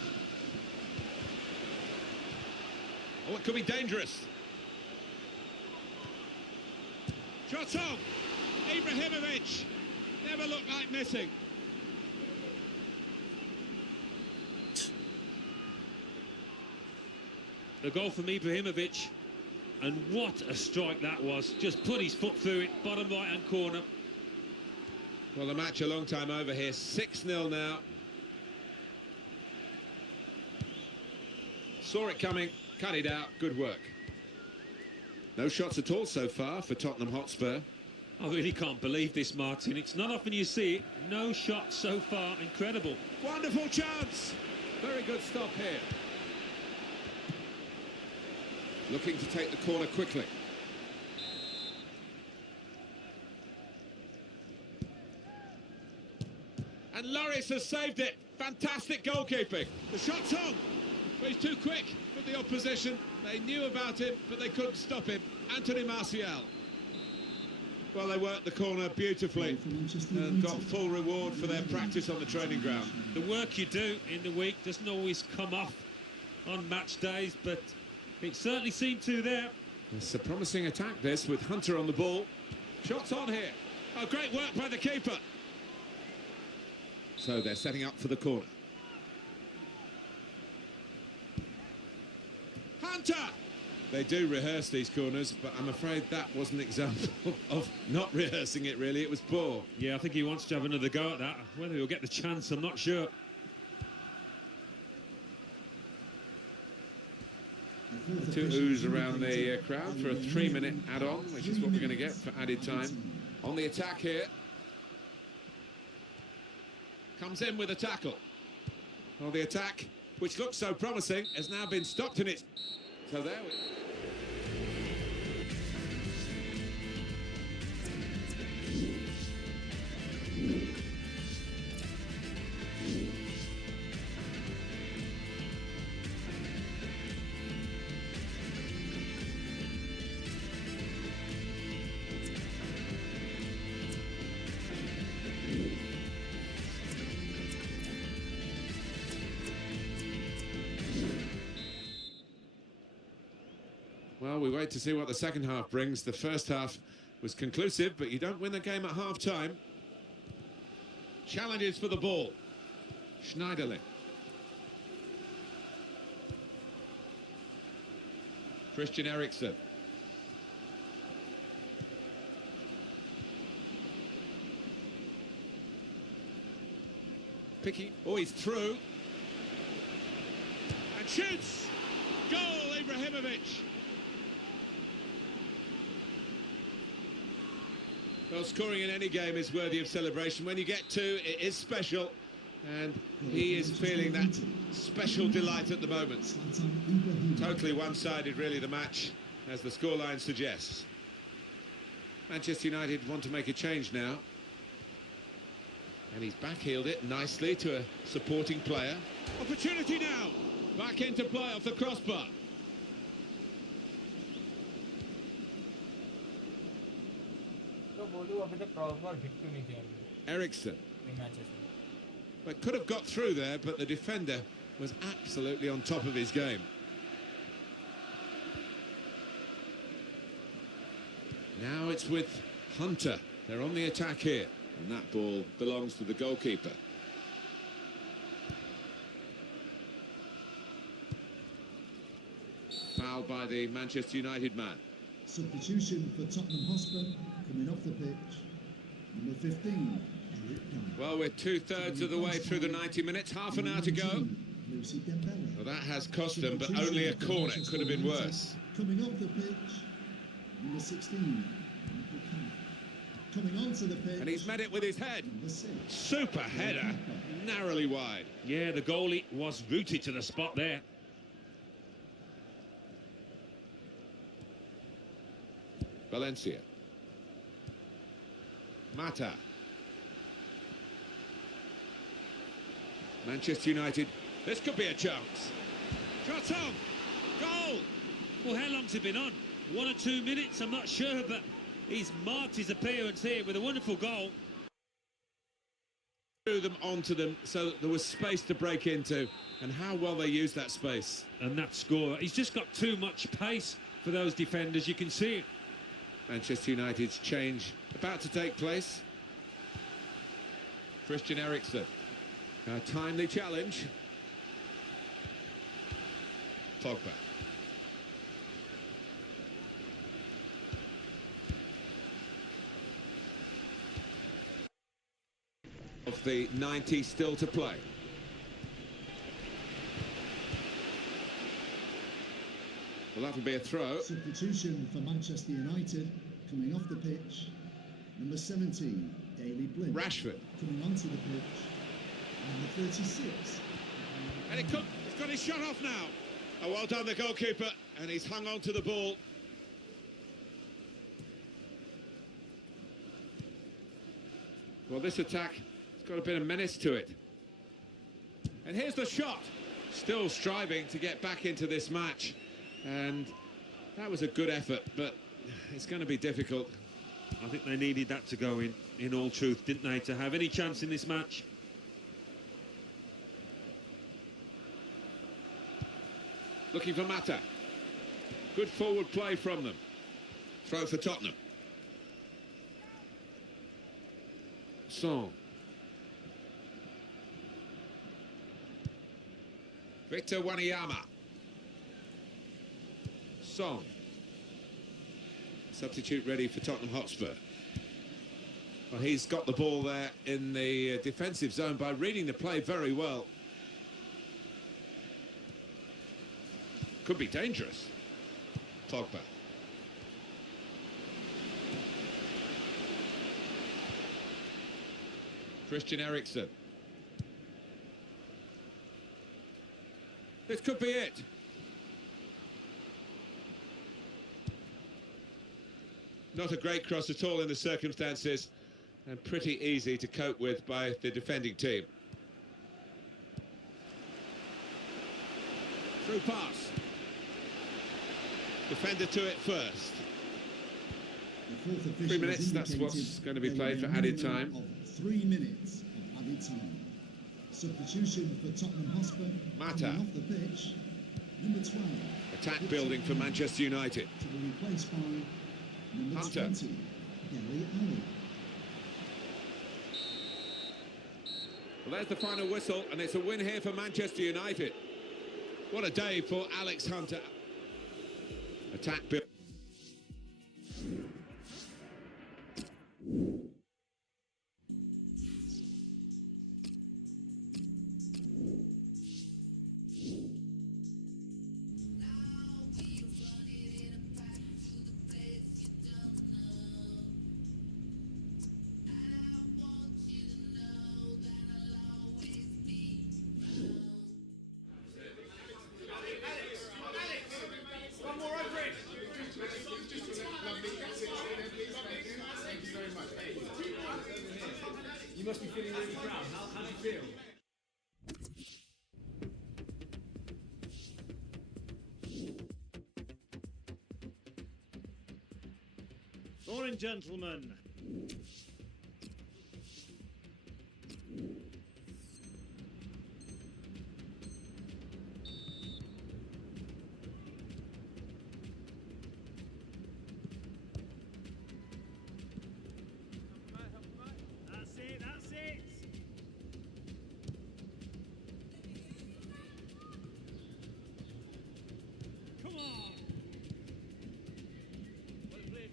Oh, it could be dangerous. Shot on! Ibrahimovic! Never looked like missing. The goal from Ibrahimovic, and what a strike that was. Just put his foot through it, bottom right-hand corner. Well, the match a long time over here. 6-0 now. Saw it coming, cut it out, good work. No shots at all so far for Tottenham Hotspur. I really can't believe this, Martin. It's not often you see it. No shots so far, incredible. Wonderful chance. Very good stop here. Looking to take the corner quickly. And Lloris has saved it. Fantastic goalkeeping. The shot's on. But he's too quick for the opposition. They knew about him, but they couldn't stop him. Anthony Martial. Well, they worked the corner beautifully and got full reward for their practice on the training ground. The work you do in the week doesn't always come off on match days, but it certainly seemed to there. It's a promising attack, this, with Hunter on the ball. Shots on here. Oh, great work by the keeper. So they're setting up for the corner. Hunter! They do rehearse these corners, but I'm afraid that was an example of not rehearsing it, really. It was poor. Yeah, I think he wants to have another go at that. Whether he'll get the chance, I'm not sure. Two oohs around the crowd for a 3-minute add-on, which is what we're going to get for added time. On the attack here. Comes in with a tackle. Well, the attack, which looks so promising, has now been stopped in its... So there we... Well, we wait to see what the second half brings. The first half was conclusive, but you don't win the game at half-time. Challenges for the ball. Schneiderlin. Christian Eriksen. Picking. Oh, he's through. And shoots! Goal, Ibrahimovic. Well, scoring in any game is worthy of celebration. When you get two, it is special. And he is feeling that special delight at the moment. Totally one-sided, really, the match, as the scoreline suggests. Manchester United want to make a change now. And he's backheeled it nicely to a supporting player. Opportunity now. Back into play off the crossbar. Eriksen. But could have got through there, but the defender was absolutely on top of his game. Now it's with Hunter. They're on the attack here. And that ball belongs to the goalkeeper. Fouled by the Manchester United man. Substitution for Tottenham Hotspur coming off the pitch. Number 15. Well, we're 2/3 of the way through the 90 minutes, half an hour to go. Well, that has cost them, but only a corner. It could have been worse. Coming off the pitch, number 16. Coming onto the pitch. And he's met it with his head. Super header, narrowly wide. Yeah, the goalie was rooted to the spot there. Valencia. Mata. Manchester United. This could be a chance. Shot on. Goal. Well, how long's it been on? 1 or 2 minutes, I'm not sure, but he's marked his appearance here with a wonderful goal. threw them onto them so that there was space to break into, and how well they used that space. And that score, he's just got too much pace for those defenders, you can see it. Manchester United's change about to take place. Christian Eriksen, a timely challenge. Pogba. Of the 90 still to play. Well, that'll be a throw. Substitution for Manchester United, coming off the pitch, number 17, Daley Blind. Rashford. Coming onto the pitch, number 36. And he's got his shot off now. Oh, well done, the goalkeeper, and he's hung on to the ball. Well, this attack has got a bit of menace to it. And here's the shot. Still striving to get back into this match. And that was a good effort, but it's going to be difficult. I think they needed that to go in all truth, didn't they, to have any chance in this match? Looking for Mata. Good forward play from them. Throw for Tottenham. Song. Victor Wanyama. Song. Substitute ready for Tottenham Hotspur. Well, he's got the ball there in the defensive zone by reading the play very well. Could be dangerous. Pogba. Christian Eriksen. This could be it. Not a great cross at all in the circumstances, and pretty easy to cope with by the defending team. Through pass. Defender to it first. 3 minutes, that's what's going to be played for added time. 3 minutes of added time. Substitution for Tottenham Hotspur. Mata. Off the pitch, number 12. Attack building for Manchester United. To be replaced by number Hunter. 20, Dele Alli. Well, there's the final whistle, and it's a win here for Manchester United. What a day for Alex Hunter. Attack build. You must be feeling really proud. How do you feel? Morning, gentlemen. That's it. Come on. Well played.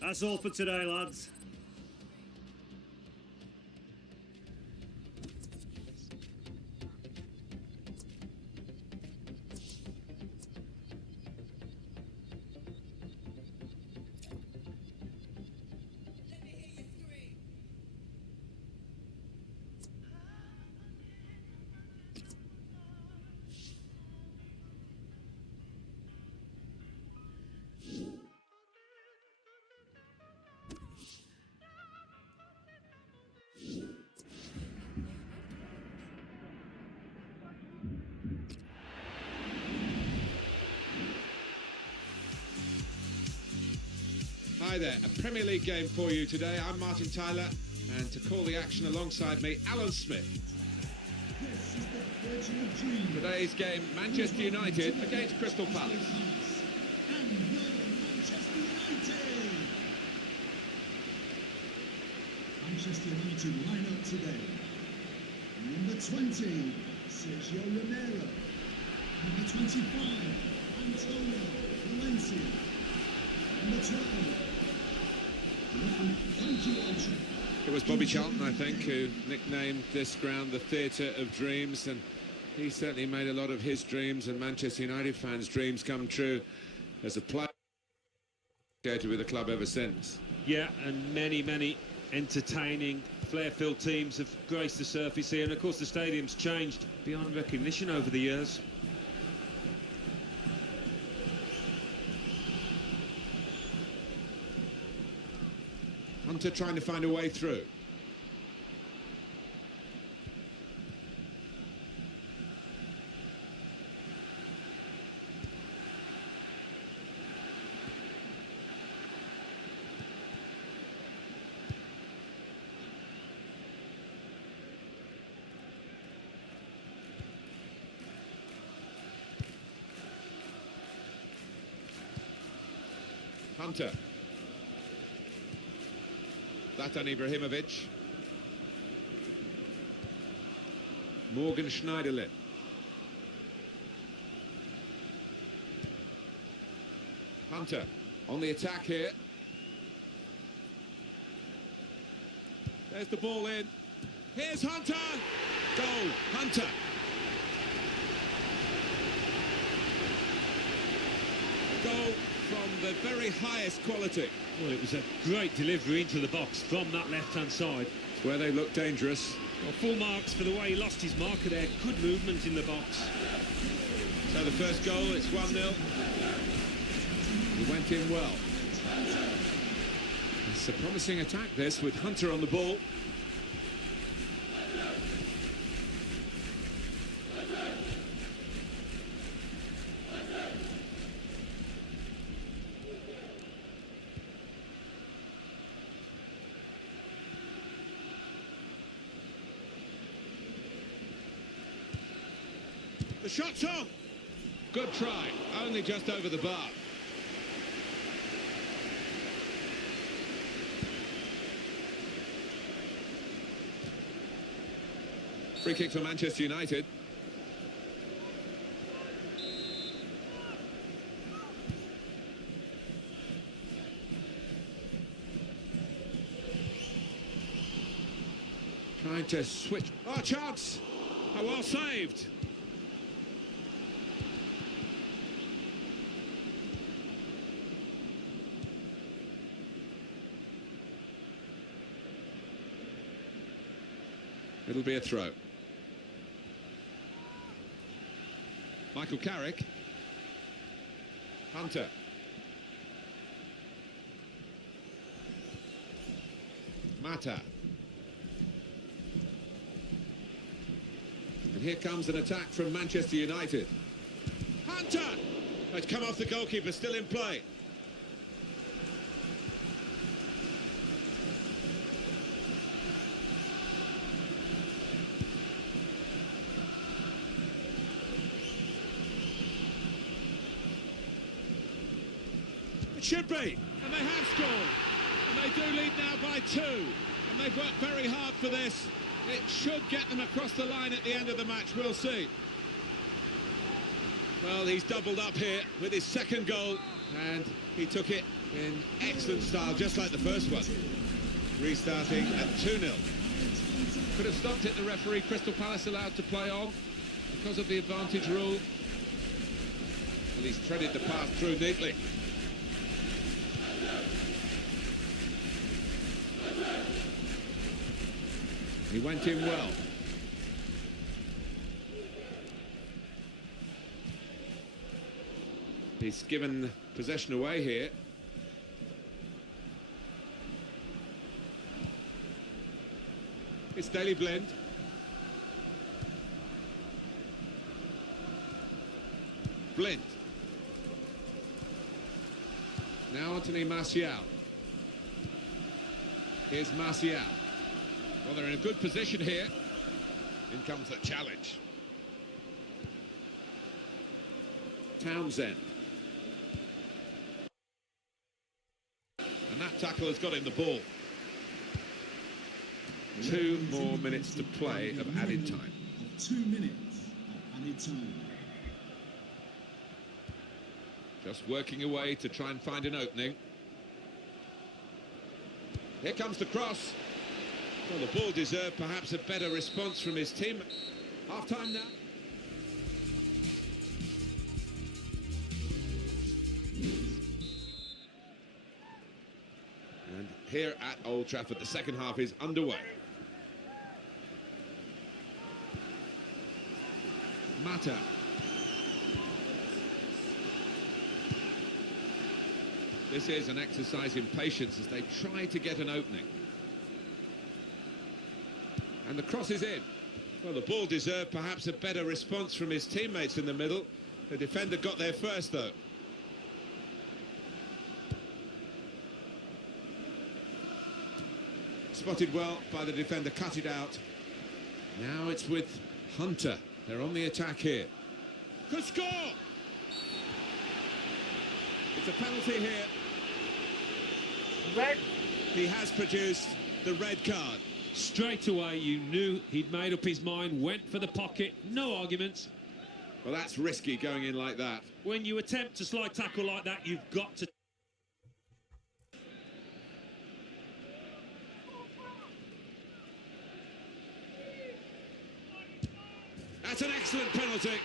That's all for today, lads. Hi there, a Premier League game for you today. I'm Martin Tyler, and to call the action alongside me, Alan Smith. Today's game, Manchester United against Crystal Palace. Manchester United line up today. Number 20, Sergio Romero. Number 25, Antonio Valencia. Number 12, thank you, Ultra. It was Bobby Charlton, I think, who nicknamed this ground the Theatre of Dreams, and he certainly made a lot of his dreams and Manchester United fans' dreams come true as a player associated with the club ever since. Yeah, and many entertaining, flair-filled teams have graced the surface here, and of course the stadium's changed beyond recognition over the years. Hunter trying to find a way through. Hunter. Zlatan Ibrahimovic. Morgan Schneiderlin. Hunter on the attack here. There's the ball in. Here's Hunter. Goal, Hunter. Goal from the very highest quality. Well, it was a great delivery into the box from that left-hand side. It's where they look dangerous. Well, full marks for the way he lost his marker there. Good movement in the box. So the first goal, it's 1-0. He went in well. It's a promising attack, this, with Hunter on the ball. The shot's on. Good try, only just over the bar. Free kick for Manchester United. Trying to switch. Oh, chance! Oh, well saved. It'll be a throw. Michael Carrick. Hunter. Mata. And here comes an attack from Manchester United. Hunter! It's come off the goalkeeper, still in play. It should be, and they have scored, and they do lead now by 2, and they've worked very hard for this. It should get them across the line at the end of the match, we'll see. Well, he's doubled up here with his second goal, And he took it in excellent style, just like the first one. Restarting at 2-0. Could have stopped it, the referee. Crystal Palace allowed to play on because of the advantage rule. And he's threaded the pass through neatly. He went in well. He's given possession away here. It's Daily Blind. Blind. Now Anthony Martial. Here's Martial. Well, they're in a good position here. In comes the challenge. Townsend. And that tackle has got him the ball. 2 more minutes to play of added time. 2 minutes of added time. Just working away to try and find an opening. Here comes the cross. Well, the ball deserved perhaps a better response from his team. Half-time now. And here at Old Trafford, the second half is underway. Mata. This is an exercise in patience as they try to get an opening. And the cross is in. Well, the ball deserved perhaps a better response from his teammates in the middle. The defender got there first, though. Spotted well by the defender, cut it out. Now it's with Hunter. They're on the attack here. Could score! It's a penalty here. Red. He has produced the red card. Straight away, you knew he'd made up his mind, went for the pocket, no arguments. Well, that's risky going in like that. When you attempt a slide tackle like that, you've got to... That's an excellent penalty.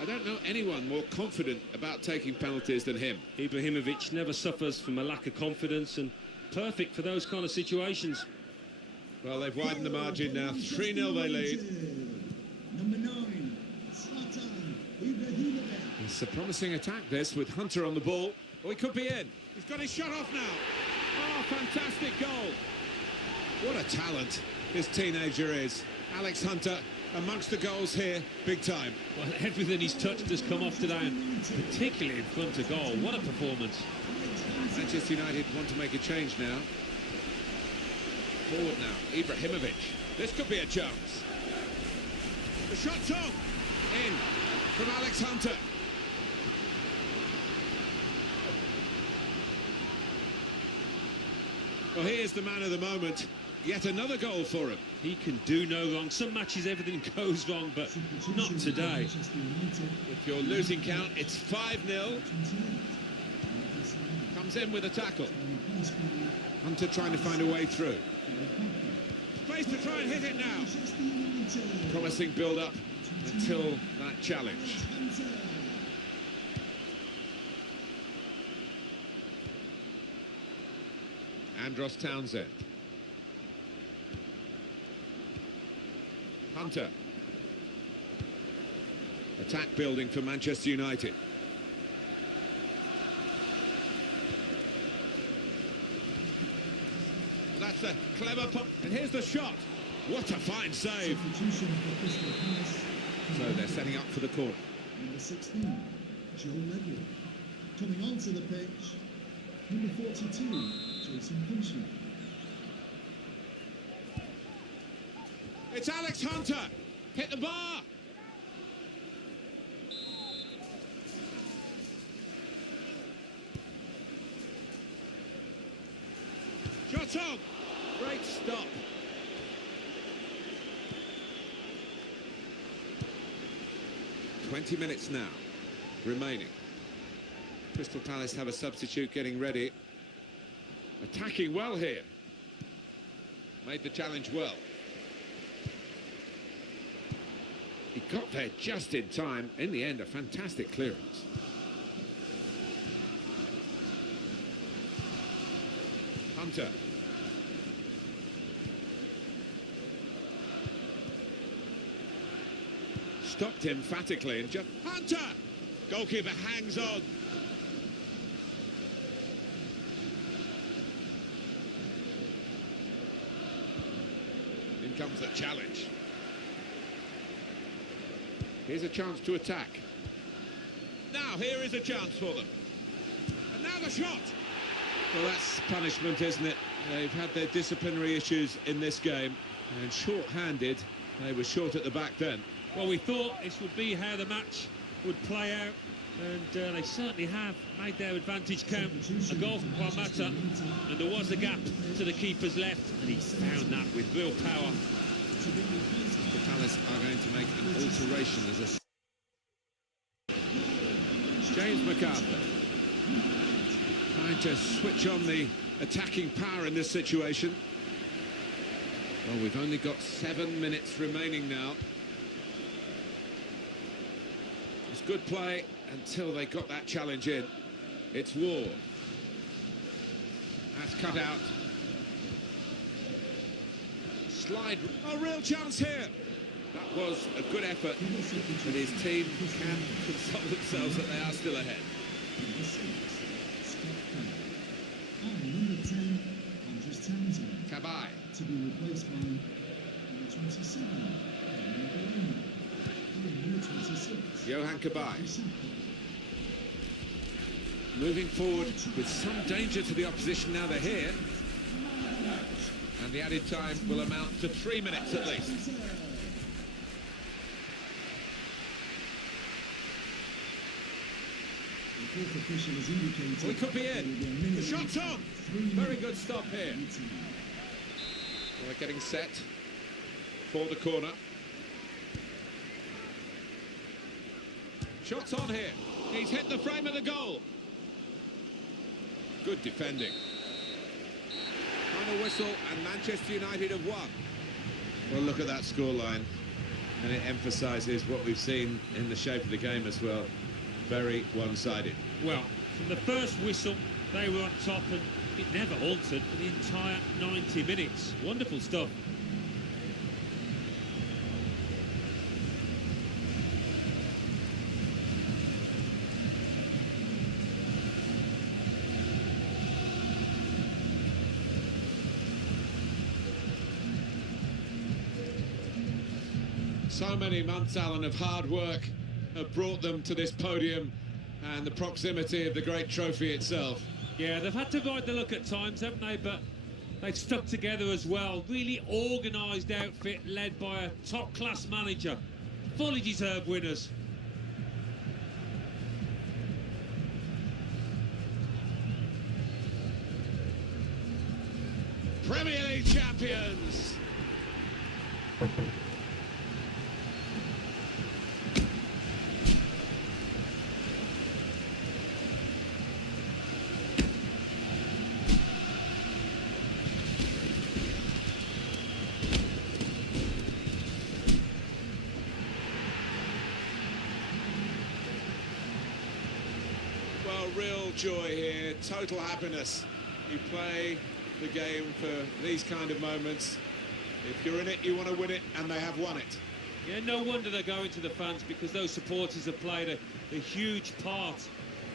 I don't know anyone more confident about taking penalties than him. Ibrahimovic never suffers from a lack of confidence and perfect for those kind of situations. Well, they've widened the margin now. 3-0 they lead. Number 9, Zlatan Ibrahimovic. It's a promising attack, this, with Hunter on the ball. Oh, he could be in. He's got his shot off now. Oh, fantastic goal. What a talent this teenager is. Alex Hunter amongst the goals here, big time. Well, everything he's touched has come off today, and particularly in front of goal. What a performance. Manchester United want to make a change now. Forward now, Ibrahimovic. This could be a chance. The shot's on. In from Alex Hunter. Well, here's the man of the moment. Yet another goal for him. He can do no wrong. Some matches everything goes wrong, but not today. If you're losing count, it's 5-0. Comes in with a tackle. Hunter trying to find a way through. Space to try and hit it now. Promising build-up until that challenge. Andros Townsend. Hunter. Attack building for Manchester United. That's a clever pop. And here's the shot. What a fine save. So they're setting up for the corner. Number 16, Joe Ledley. Coming onto the pitch, number 42, Jason Punchy. It's Alex Hunter. Hit the bar. shot on! Great stop. "20 minutes now remaining. Crystal Palace have a substitute getting ready. Attacking well here. Made the challenge well. He got there just in time. In the end, a fantastic clearance. Hunter. Stopped emphatically and just... Hunter! Goalkeeper hangs on. In comes the challenge. Here's a chance to attack. Now here is a chance for them. And now the shot! Well, that's punishment, isn't it? They've had their disciplinary issues in this game, and short-handed, they were short at the back then. Well, we thought this would be how the match would play out, and they certainly have made their advantage count. A goal from Palmata, and there was a gap to the keeper's left, and he found that with real power. The Palace are going to make an alteration as a... James MacArthur trying to switch on the attacking power in this situation. Well, we've only got 7 minutes remaining now. It's good play until they got that challenge in. It's War. That's cut out. Slide. A real chance here. That was a good effort, but his team can console themselves that they are still ahead. And number 10, Andres Townsend. Cabaye. To be replaced by number 27, number 26. Johan Cabaye. Moving forward with some danger to the opposition now they're here. And the added time will amount to 3 minutes at least. We could be in. The shot's on. Very good stop here. We're getting set for the corner. Shot's on here. He's hit the frame of the goal. Good defending. Final whistle and Manchester United have won. Well, look at that scoreline. And it emphasises what we've seen in the shape of the game as well. Very one-sided. Well, from the first whistle, they were on top, and it never altered for the entire 90 minutes. Wonderful stuff. So many months, Alan, of hard work have brought them to this podium and the proximity of the great trophy itself. Yeah, they've had to ride the luck at times, haven't they? But they've stuck together as well. Really organised outfit led by a top-class manager. Fully deserved winners. Premier League champions! Real joy here, total happiness. You play the game for these kind of moments. If you're in it, you want to win it, and they have won it. Yeah, no wonder they're going to the fans, because those supporters have played a huge part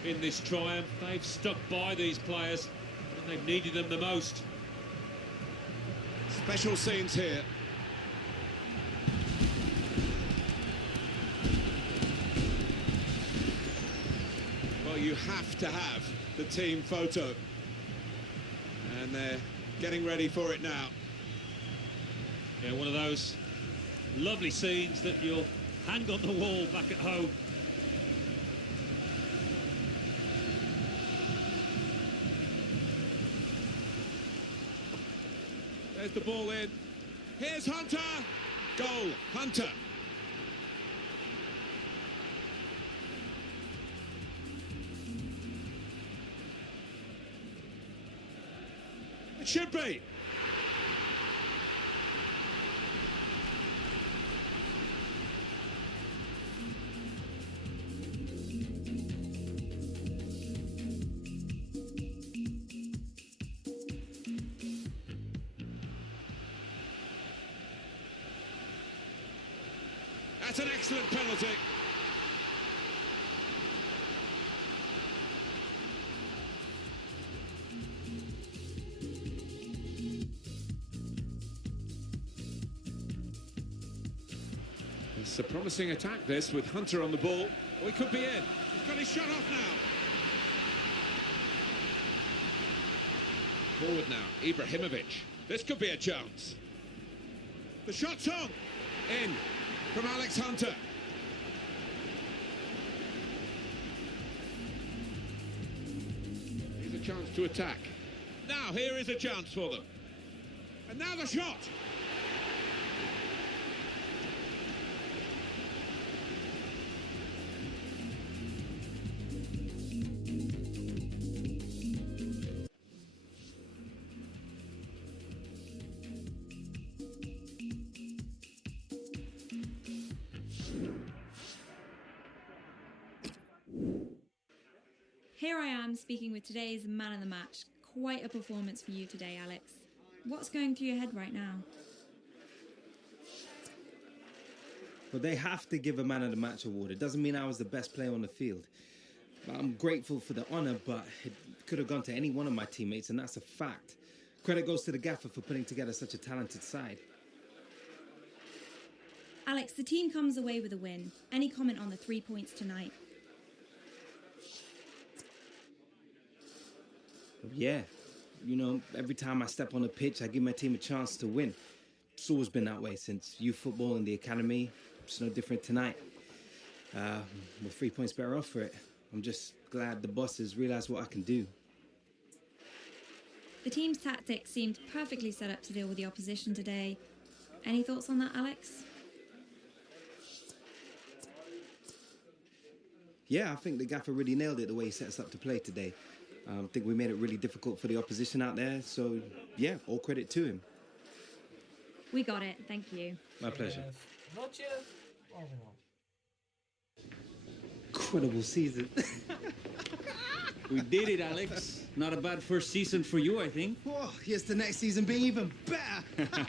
in this triumph. They've stuck by these players, and they've needed them the most. Special scenes here. You have to have the team photo, and they're getting ready for it now. Yeah, one of those lovely scenes that you'll hang on the wall back at home. There's the ball in. Here's Hunter. Goal, Hunter. It should be. That's an excellent penalty. It's a promising attack, this, with Hunter on the ball. Oh, he could be in. He's got his shot off now. Forward now, Ibrahimovic. This could be a chance. The shot's on. In from Alex Hunter. Here's a chance to attack. Now, here is a chance for them. And now the shot. Here I am speaking with today's man of the match. Quite a performance for you today, Alex. What's going through your head right now? Well, they have to give a man of the match award. It doesn't mean I was the best player on the field. I'm grateful for the honour, but it could have gone to any one of my teammates, and that's a fact. Credit goes to the gaffer for putting together such a talented side. Alex, the team comes away with a win. Any comment on the 3 points tonight? Yeah, you know, every time I step on the pitch, I give my team a chance to win. It's always been that way since youth football in the academy. It's no different tonight. We're 3 points better off for it. I'm just glad the bosses realise what I can do. The team's tactics seemed perfectly set up to deal with the opposition today. Any thoughts on that, Alex? Yeah, I think the gaffer really nailed it the way he set us up to play today. I think we made it really difficult for the opposition out there, so yeah, all credit to him. We got it, thank you. My pleasure. Not yet. Oh, no. Incredible season. We did it, Alex. Not a bad first season for you, I think. Whoa, here's the next season being even better.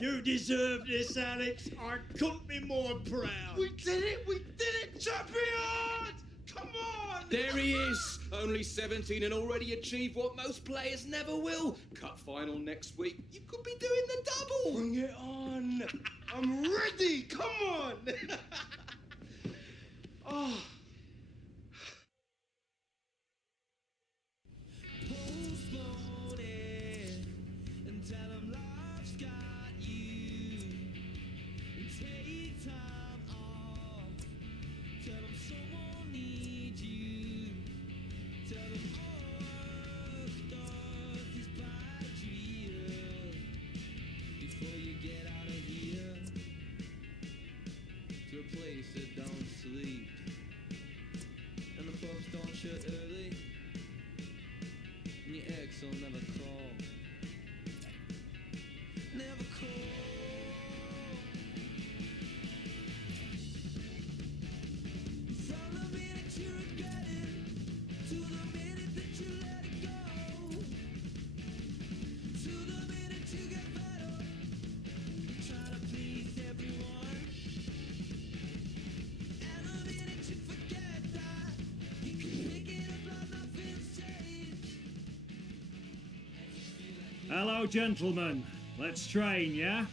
You deserve this, Alex. I couldn't be more proud. We did it, champions! Come on! There he is, only 17 and already achieved what most players never will. Cup final next week. You could be doing the double. Bring it on! I'm ready! Come on! Oh. Shut early, and your ex will never call. Never call. From the minute you regret it, to the minute that you let it Hello, gentlemen. Let's train, yeah?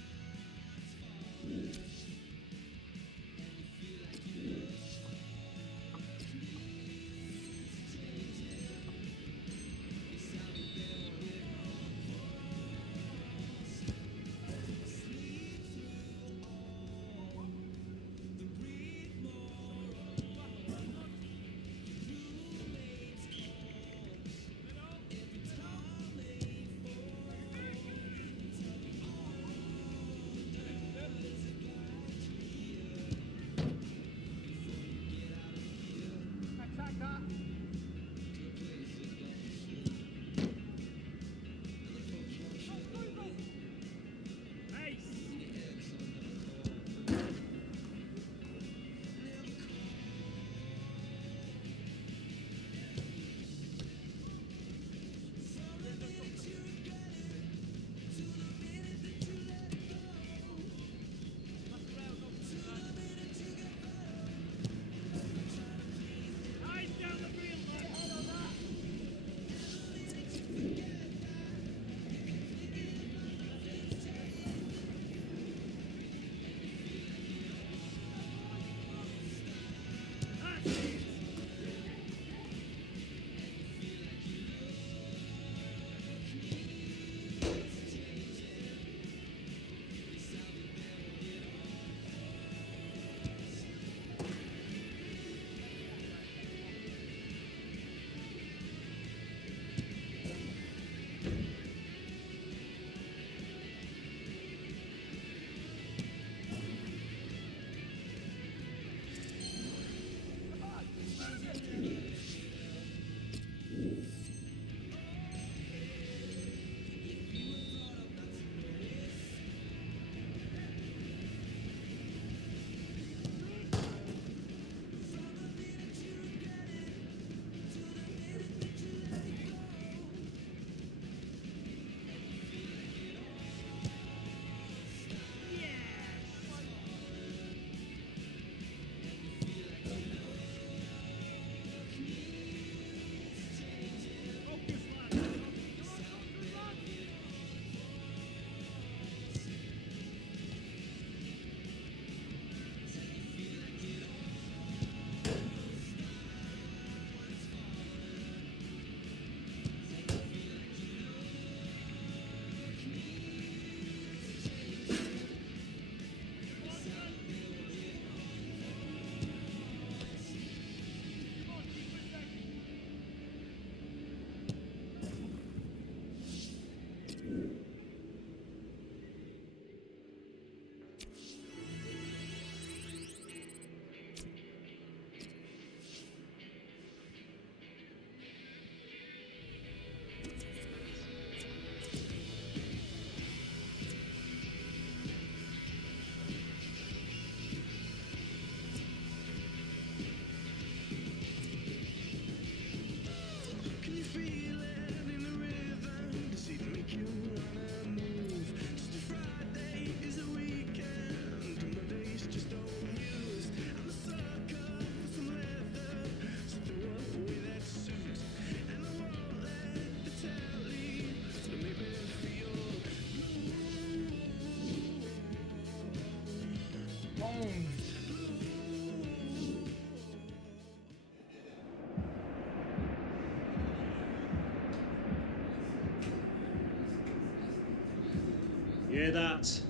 Hear that?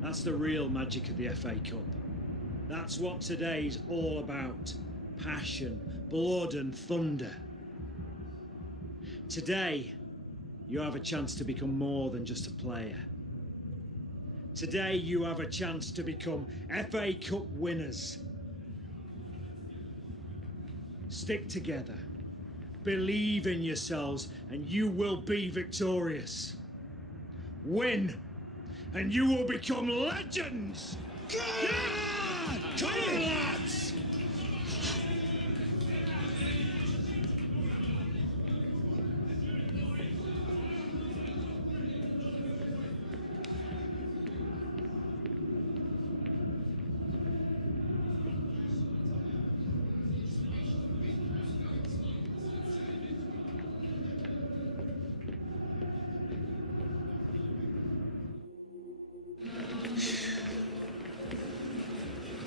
That's the real magic of the FA Cup. That's what today's all about. Passion, blood and thunder. Today, you have a chance to become more than just a player. Today, you have a chance to become FA Cup winners. Stick together. Believe in yourselves and you will be victorious. Win, and you will become legends! Yeah! Come on, lads!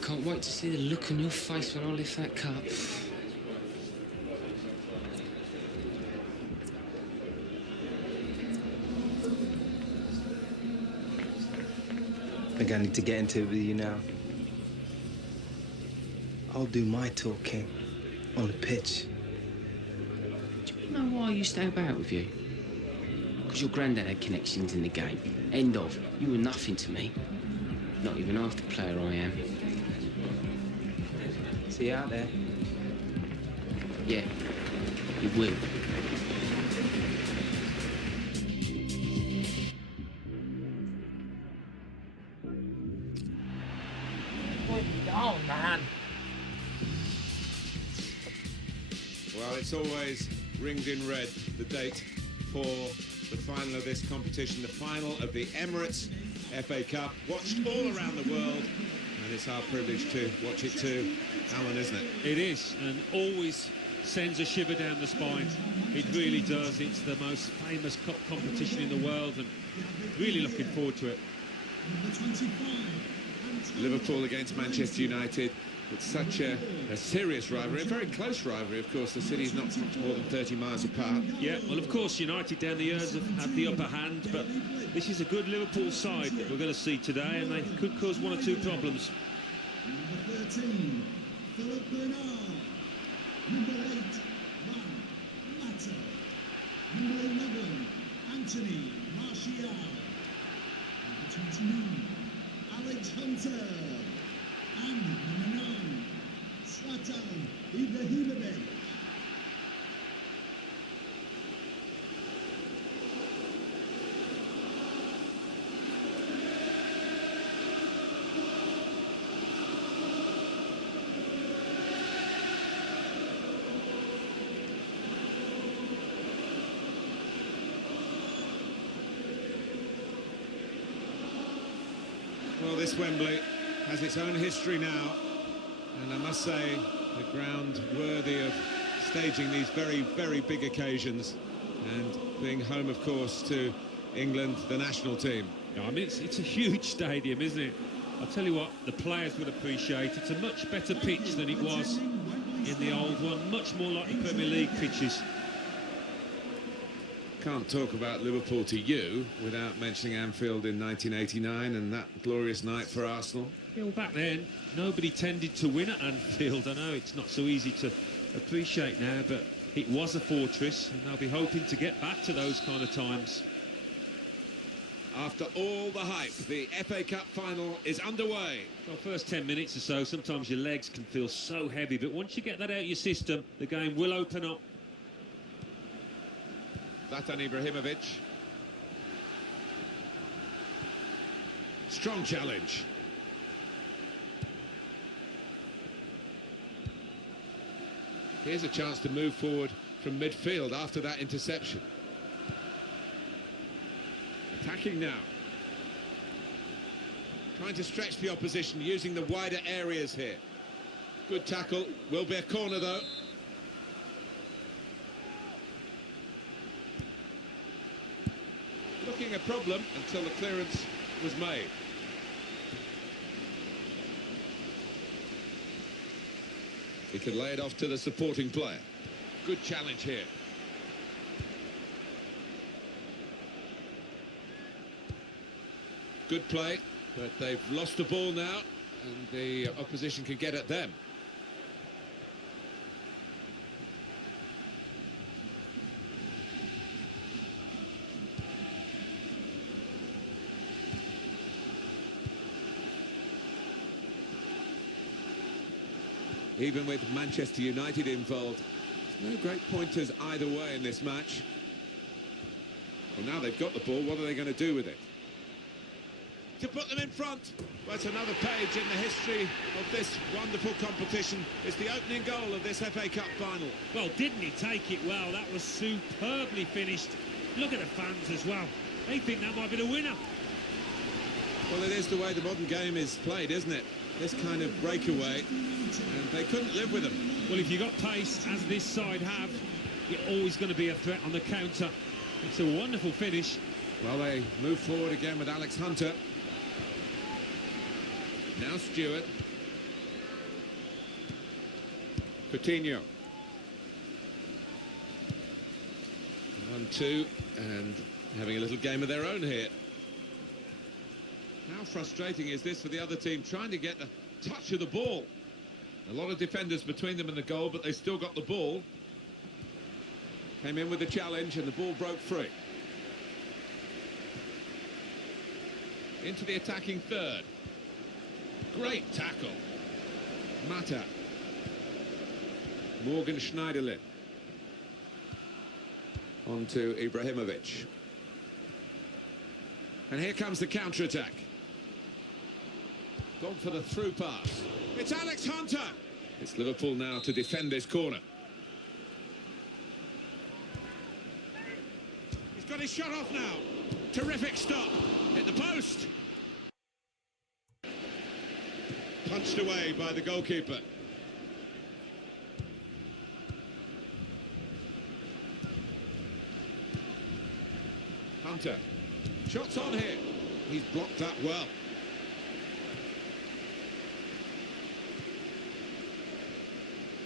can't wait to see the look on your face when I lift that cup. I think I need to get into it with you now. I'll do my talking on the pitch. Do you know why I used to help out with you? Because your granddad had connections in the game. End of. You were nothing to me. Not even half the player I am. See you out there? Yeah, you will. Put it down, man. Well, it's always ringed in red, the date for the final of this competition, the final of the Emirates FA Cup, watched all around the world, and it's our privilege to watch it too, Alan, isn't it? It is, and always sends a shiver down the spine. It really does. It's the most famous cup competition in the world, and really looking forward to it. Liverpool against Manchester United. It's such a serious rivalry, a very close rivalry, of course. The city's not much more than 30 miles apart. Yeah, well, of course, United down the years have had the upper hand, but this is a good Liverpool side that we're going to see today, and they could cause one or two problems. Number 13, Philip Bernard. Number 8, Van Mata. Number 11, Anthony Martial. Number 29, Alex Hunter. And number 9, Zlatan Ibrahimovic. Well, this Wembley has its own history now, and I must say, the ground worthy of staging these very, very big occasions, and being home, of course, to England, the national team. Yeah, I mean, it's a huge stadium, isn't it? I'll tell you what, the players would appreciate. It's a much better pitch than it was in the old one, much more like the Premier League pitches. Can't talk about Liverpool to you without mentioning Anfield in 1989 and that glorious night for Arsenal. Yeah, well, back then, nobody tended to win at Anfield. I know it's not so easy to appreciate now, but it was a fortress, and they'll be hoping to get back to those kind of times. After all the hype, the FA Cup final is underway. Well, first 10 minutes or so, sometimes your legs can feel so heavy, but once you get that out of your system, the game will open up. Zlatan Ibrahimovic. Strong challenge. Here's a chance to move forward from midfield after that interception. Attacking now. Trying to stretch the opposition, using the wider areas here. Good tackle. Will be a corner, though. Looking a problem until the clearance was made. He could lay it off to the supporting player. Good challenge here. Good play, but they've lost the ball now, and the opposition can get at them. Even with Manchester United involved, there's no great pointers either way in this match. Well, now they've got the ball, what are they going to do with it? To put them in front. Well, it's another page in the history of this wonderful competition. It's the opening goal of this FA Cup final. Well, didn't he take it well? That was superbly finished. Look at the fans as well. They think that might be the winner. Well, it is the way the modern game is played, isn't it? This kind of breakaway, and they couldn't live with them. Well, if you've got pace, as this side have, you're always going to be a threat on the counter. It's a wonderful finish. Well, they move forward again with Alex Hunter. Now Stewart. Coutinho. 1-2, and having a little game of their own here. How frustrating is this for the other team, trying to get the touch of the ball? A lot of defenders between them and the goal, but they still got the ball. Came in with the challenge, and the ball broke free. Into the attacking third. Great tackle. Mata. Morgan Schneiderlin. On to Ibrahimovic. And here comes the counter-attack. Gone for the through pass. It's Alex Hunter. It's Liverpool now to defend this corner. He's got his shot off now. Terrific stop. Hit the post. Punched away by the goalkeeper. Hunter. Shots on here. He's blocked that well.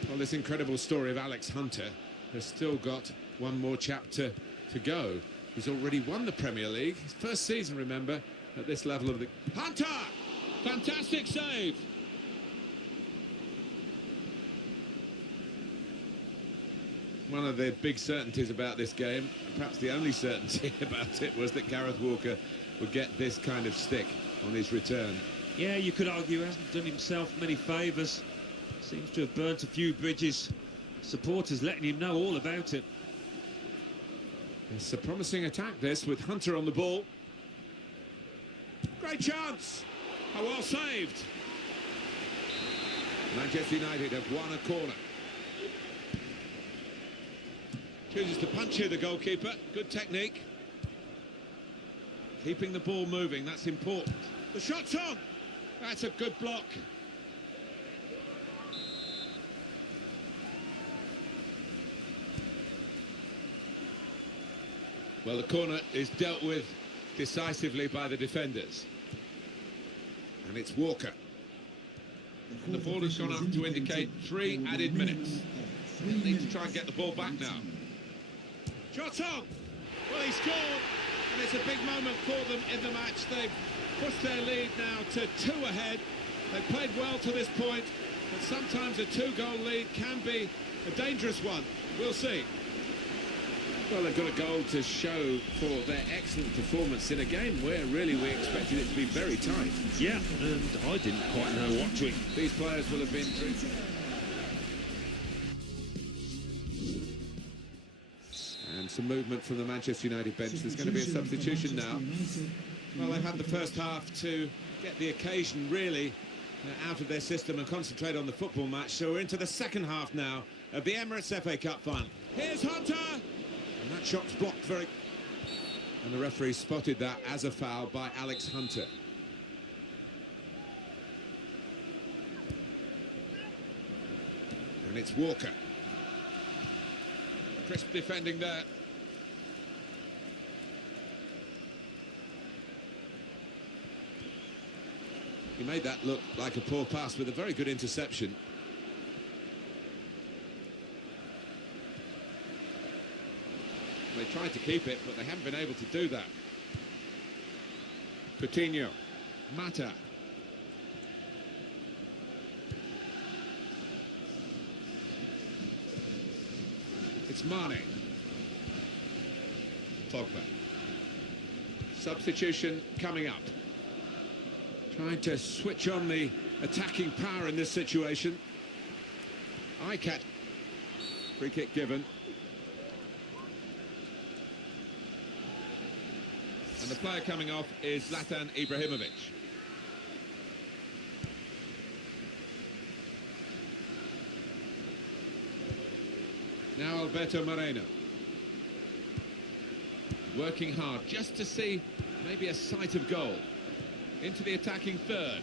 Well, this incredible story of Alex Hunter has still got one more chapter to go. He's already won the Premier League. His first season, remember, at this level of the... Hunter! Fantastic save! One of the big certainties about this game, perhaps the only certainty about it, was that Gareth Walker would get this kind of stick on his return. Yeah, you could argue he hasn't done himself many favours. Seems to have burnt a few bridges. Supporters letting him know all about it. It's a promising attack, this, with Hunter on the ball. Great chance! How well saved! Manchester United have won a corner. Chooses to punch here, the goalkeeper. Good technique. Keeping the ball moving, that's important. The shot's on! That's a good block. Well, the corner is dealt with decisively by the defenders. And it's Walker. And the ball has gone up to indicate 3 added minutes. They'll need to try and get the ball back now. Shot on! Well, he scored, and it's a big moment for them in the match. They've pushed their lead now to 2 ahead. They've played well to this point, but sometimes a 2-goal lead can be a dangerous one. We'll see. Well, they've got a goal to show for their excellent performance in a game where really we expected it to be very tight. Yeah, and I didn't quite know what to... These players will have been through. And some movement from the Manchester United bench. There's going to be a substitution now. Well, they've had the first half to get the occasion really out of their system and concentrate on the football match. So we're into the second half now of the Emirates FA Cup final. Here's Hunter! And that shot's blocked very... And the referee spotted that as a foul by Alex Hunter. And it's Walker. Crisp defending there. He made that look like a poor pass with a very good interception. They tried to keep it, but they haven't been able to do that. Coutinho. Mata. It's Mane. Pogba. Substitution coming up. Trying to switch on the attacking power in this situation. Eye-catch. Free kick given. And the player coming off is Zlatan Ibrahimovic. Now Alberto Moreno. Working hard just to see maybe a sight of goal. Into the attacking third.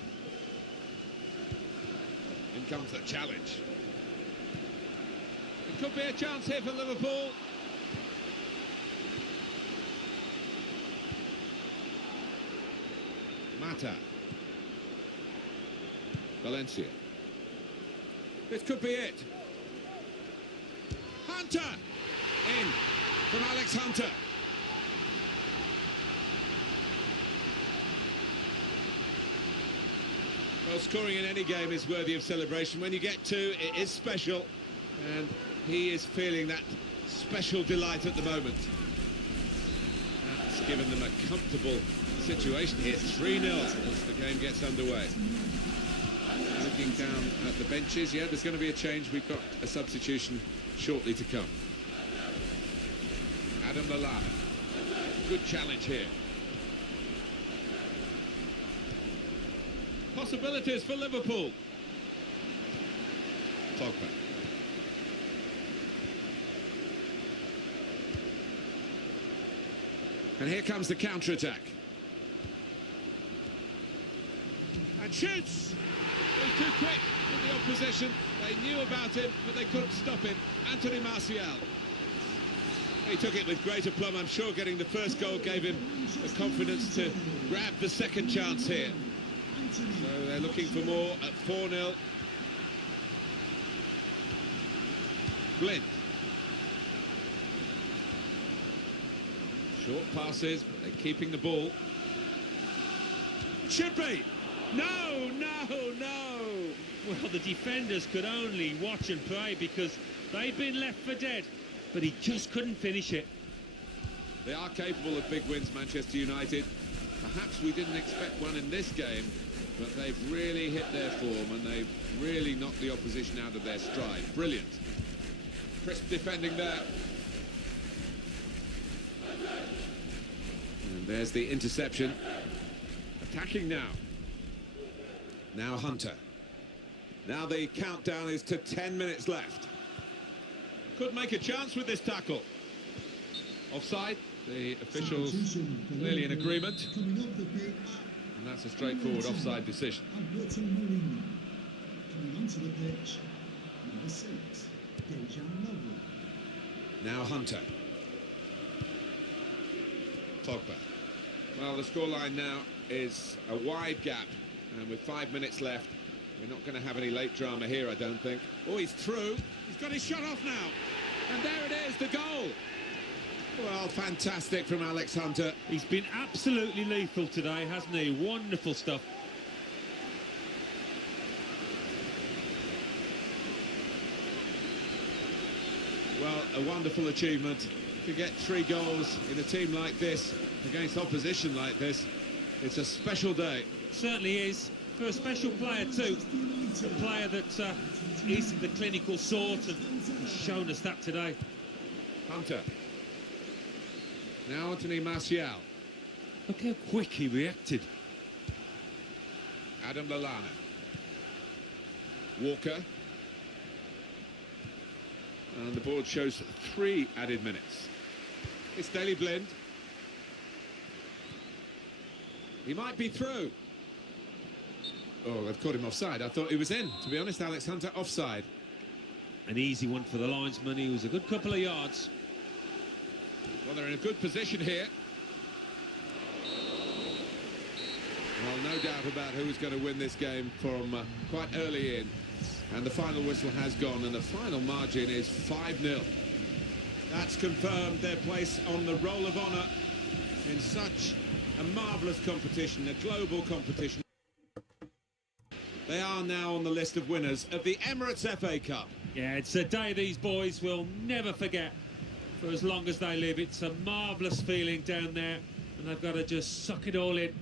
In comes the challenge. It could be a chance here for Liverpool. Mata. Valencia. This could be it. Hunter! In from Alex Hunter. Well, scoring in any game is worthy of celebration. When you get two, it is special. And he is feeling that special delight at the moment. That's given them a comfortable situation here. 3-0 as the game gets underway. Looking down at the benches, yeah, there's going to be a change. We've got a substitution shortly to come. Adam Lallana. Good challenge here. Possibilities for Liverpool. Pogba. And here comes the counter-attack. And shoots! He was too quick for the opposition. They knew about him, but they couldn't stop him. Anthony Martial. He took it with great aplomb. I'm sure getting the first goal gave him the confidence to grab the second chance here. So they're looking for more at 4-0. Blind. Short passes, but they're keeping the ball. It should be. No, no, no. Well, the defenders could only watch and pray because they'd been left for dead, but he just couldn't finish it. They are capable of big wins, Manchester United. Perhaps we didn't expect one in this game, but they've really hit their form and they've really knocked the opposition out of their stride. Brilliant. Crisp defending there. And there's the interception. Attacking now. Now Hunter. Now the countdown is to 10 minutes left. Could make a chance with this tackle. Offside. The officials clearly in agreement. And that's a straightforward offside decision. Alberto Moreno. Coming onto the pitch, number 6, Dejan Lovren. Now Hunter. Pogba. Well, the scoreline now is a wide gap, and with 5 minutes left, we're not going to have any late drama here, I don't think. Oh, he's through. He's got his shot off now. And there it is, the goal. Well, fantastic from Alex Hunter. He's been absolutely lethal today, hasn't he? Wonderful stuff. Well, a wonderful achievement. To get 3 goals in a team like this, against opposition like this, it's a special day. Certainly is. For a special player too. A player that is the clinical sort, and he's shown us that today. Hunter. Now Anthony Martial. Look how quick he reacted. Adam Lallana. Walker. And the board shows 3 added minutes. It's Daley Blind. He might be through. Oh, they've caught him offside. I thought he was in, to be honest. Alex Hunter offside. An easy one for the linesman. He was a good couple of yards. Well, they're in a good position here. Well, no doubt about who's going to win this game from quite early in. And the final whistle has gone, and the final margin is 5-0. That's confirmed their place on the Roll of Honour in such a marvellous competition, a global competition. They are now on the list of winners of the Emirates FA Cup. Yeah, it's a day these boys will never forget for as long as they live. It's a marvellous feeling down there, and they've got to just suck it all in.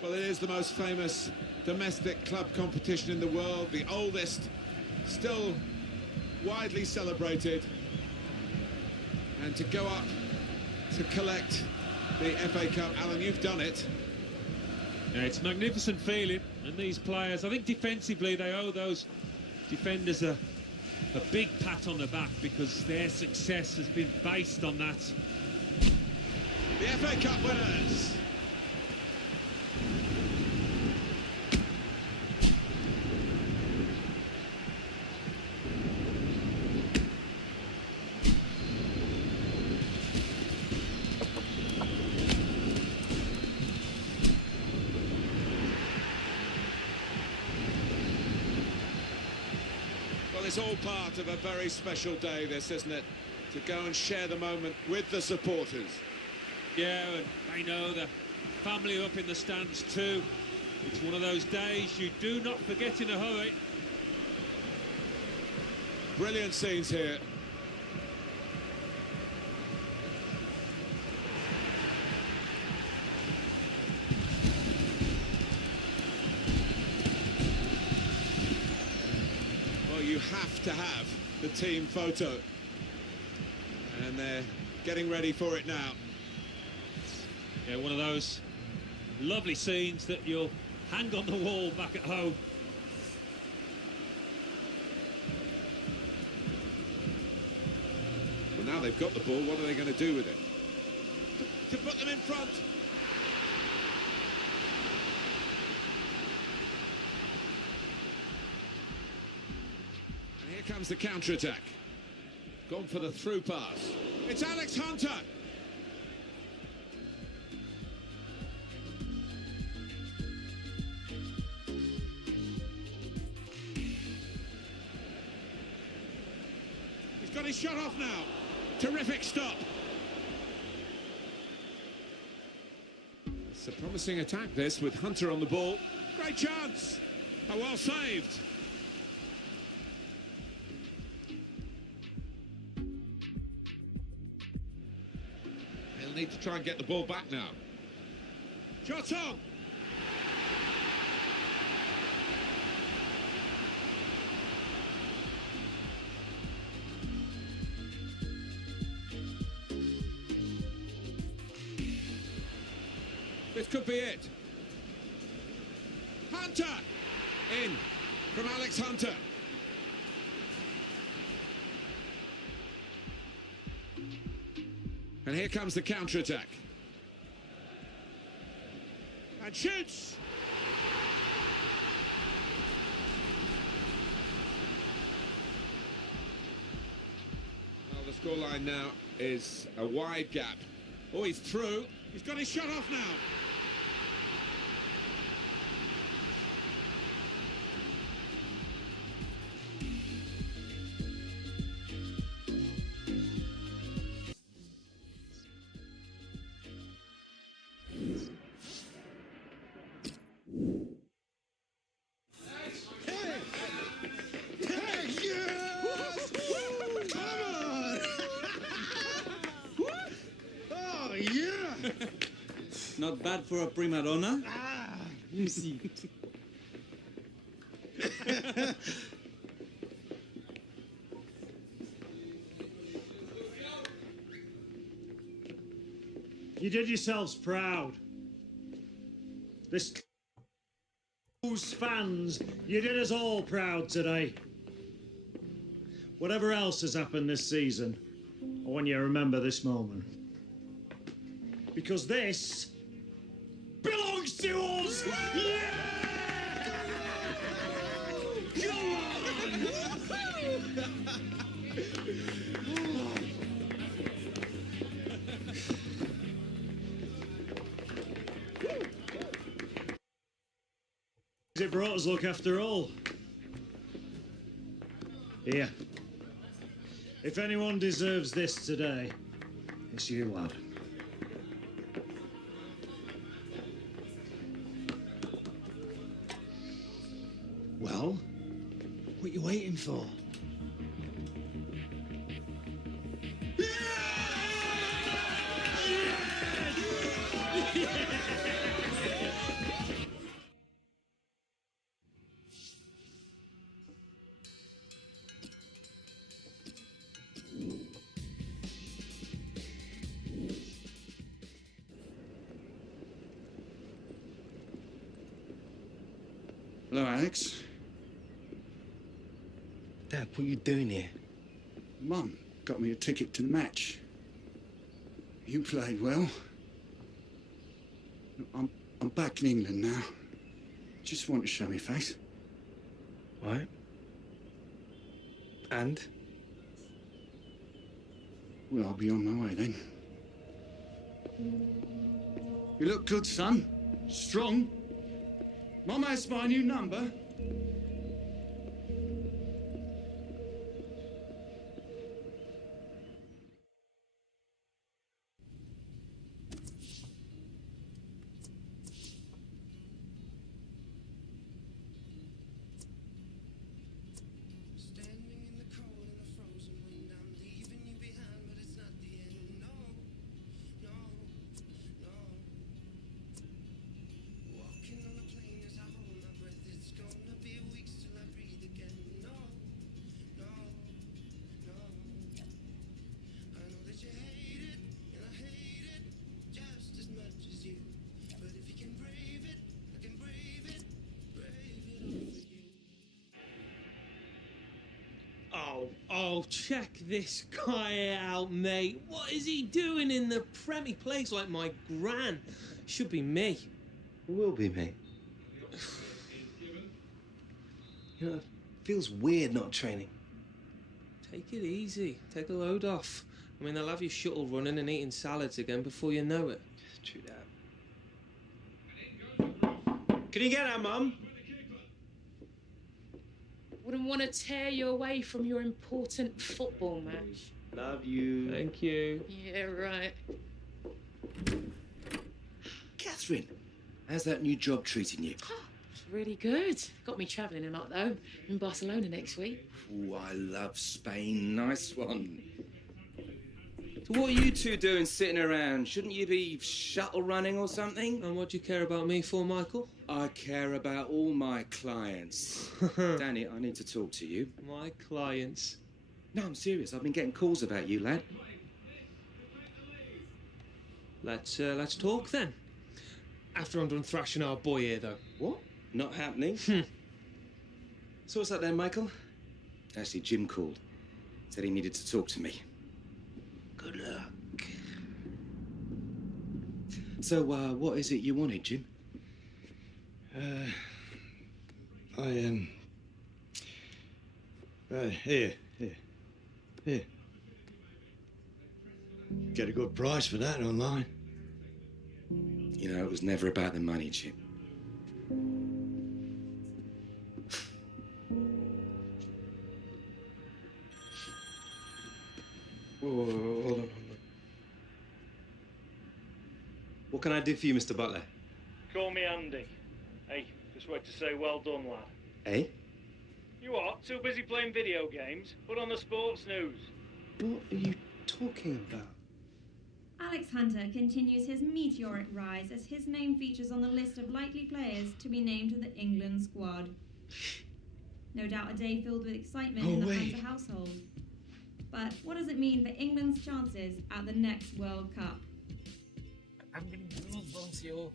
Well, it is the most famous domestic club competition in the world, the oldest, still widely celebrated. And to go up to collect the FA Cup, Alan, you've done it. Yeah, it's a magnificent feeling, and these players, I think defensively they owe those defenders a big pat on the back, because their success has been based on that. The FA Cup winners. Well, it's all part of a very special day, this, isn't it? To go and share the moment with the supporters. Yeah, and they know the family up in the stands too. It's one of those days you do not forget in a hurry. Brilliant scenes here. Well, you have to have the team photo. And they're getting ready for it now. Yeah, one of those lovely scenes that you'll hang on the wall back at home. Well, now they've got the ball, what are they going to do with it? To put them in front. And here comes the counter-attack. Gone for the through pass. It's Alex Hunter. He's got his shot off now. Terrific stop. It's a promising attack, this, with Hunter on the ball. Great chance. Oh, well saved. They'll need to try and get the ball back now. Shot on. This could be it. Hunter! In from Alex Hunter. And here comes the counter-attack. And shoots! Well, the scoreline now is a wide gap. Oh, he's through. He's got his shot off now. Not bad for a prima donna. Let me see. You did yourselves proud. This fans, you did us all proud today. Whatever else has happened this season, I want you to remember this moment. Because this belongs to us! Yeah! Come It brought us luck after all. Here. If anyone deserves this today, it's you, lad. Well, what you waiting for? Hello, Alex. Dad, what are you doing here? Mum got me a ticket to the match. You played well. I'm back in England now. Just want to show me face. Right. And? Well, I'll be on my way then. You look good, son. Strong. Mum has my new number. Oh, check this guy out, mate. What is he doing in the Prem? He plays like my gran. Should be me. It will be me. You know, it feels weird not training. Take it easy. Take a load off. I mean, they'll have you shuttle running and eating salads again before you know it. True that. Can you get that, Mum? Wouldn't want to tear you away from your important football match. Love you. Thank you. Yeah, right. Catherine, how's that new job treating you? It's really good. Got me travelling a lot, though. In Barcelona next week. Oh, I love Spain. Nice one. So what are you two doing sitting around? Shouldn't you be shuttle running or something? And what do you care about me for, Michael? I care about all my clients. Danny, I need to talk to you. My clients? No, I'm serious. I've been getting calls about you, lad. Let's talk then. After I'm done thrashing our boy here, though. What? Not happening? So what's that then, Michael? Actually, Jim called. Said he needed to talk to me. Good luck. So, what is it you wanted, Jim? Here. Get a good price for that online. You know, it was never about the money, Jim. Whoa, hold on. What can I do for you, Mr. Butler? Call me Andy. Hey, just wait to say well done, lad. Eh? You what? Too busy playing video games? Put on the sports news. What are you talking about? Alex Hunter continues his meteoric rise as his name features on the list of likely players to be named to the England squad. No doubt a day filled with excitement in the Hunter household. But what does it mean for England's chances at the next World Cup? I'm getting goosebumps, yo.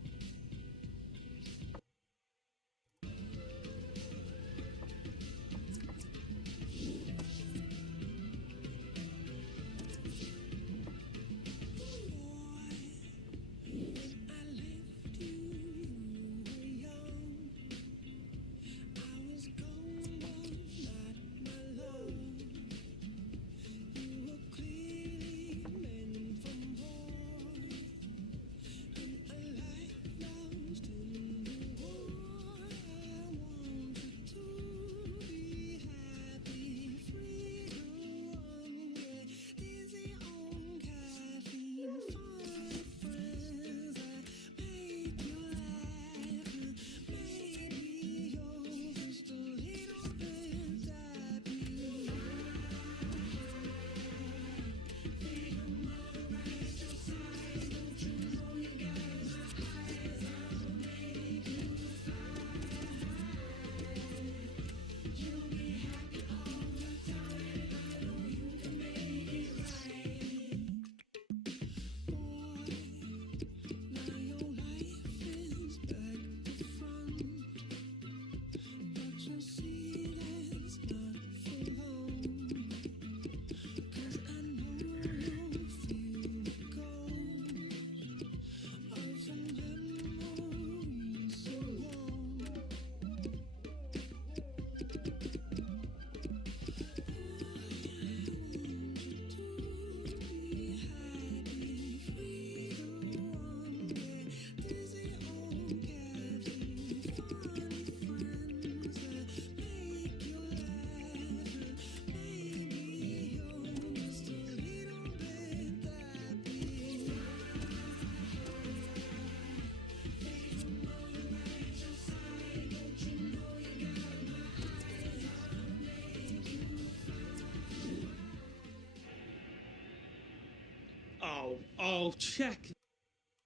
Oh, check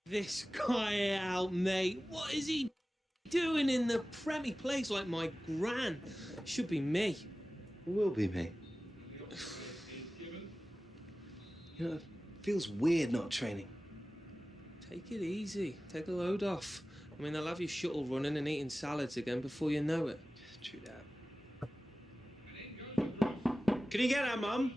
this guy out, mate. What is he doing in the Prem? He plays like my gran. Should be me. It will be me. You know, it feels weird not training. Take it easy. Take a load off. I mean, they'll have you shuttle running and eating salads again before you know it. True that. Can you get that, Mum?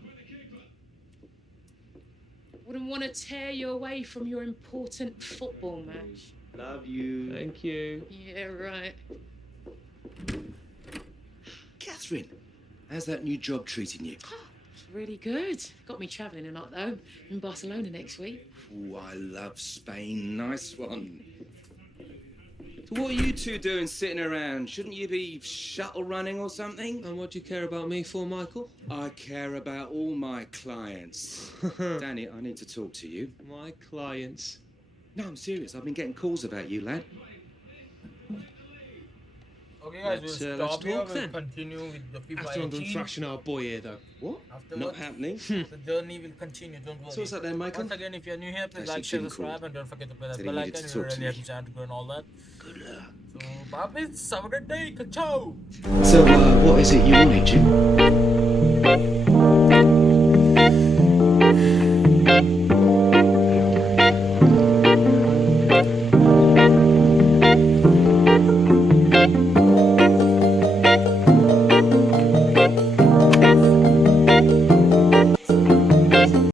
Wouldn't want to tear you away from your important football match. Love you. Thank you. Yeah, right. Catherine, how's that new job treating you? It's really good. Got me travelling a lot, though. In Barcelona next week. Oh, I love Spain. Nice one. So what are you two doing sitting around? Shouldn't you be shuttle running or something? And what do you care about me for, Michael? I care about all my clients. Danny, I need to talk to you. My clients? No, I'm serious. I've been getting calls about you, lad. Okay, guys, Let's we'll talk stop here. We'll then. continue with the FIFA After I'm done 18. thrashing our boy here, though. What? Afterwards, Not happening. the journey will continue, don't worry. So what's that then, Michael? Once again, if you're new here, please Actually, like, share, Jim subscribe, called. and don't forget to play that Said he bell needed icon. to We're talk to really happy me. chat to go and all that. Good luck. So, bye, please. Have a good day. Ciao. So, what is it you wanted, Jim?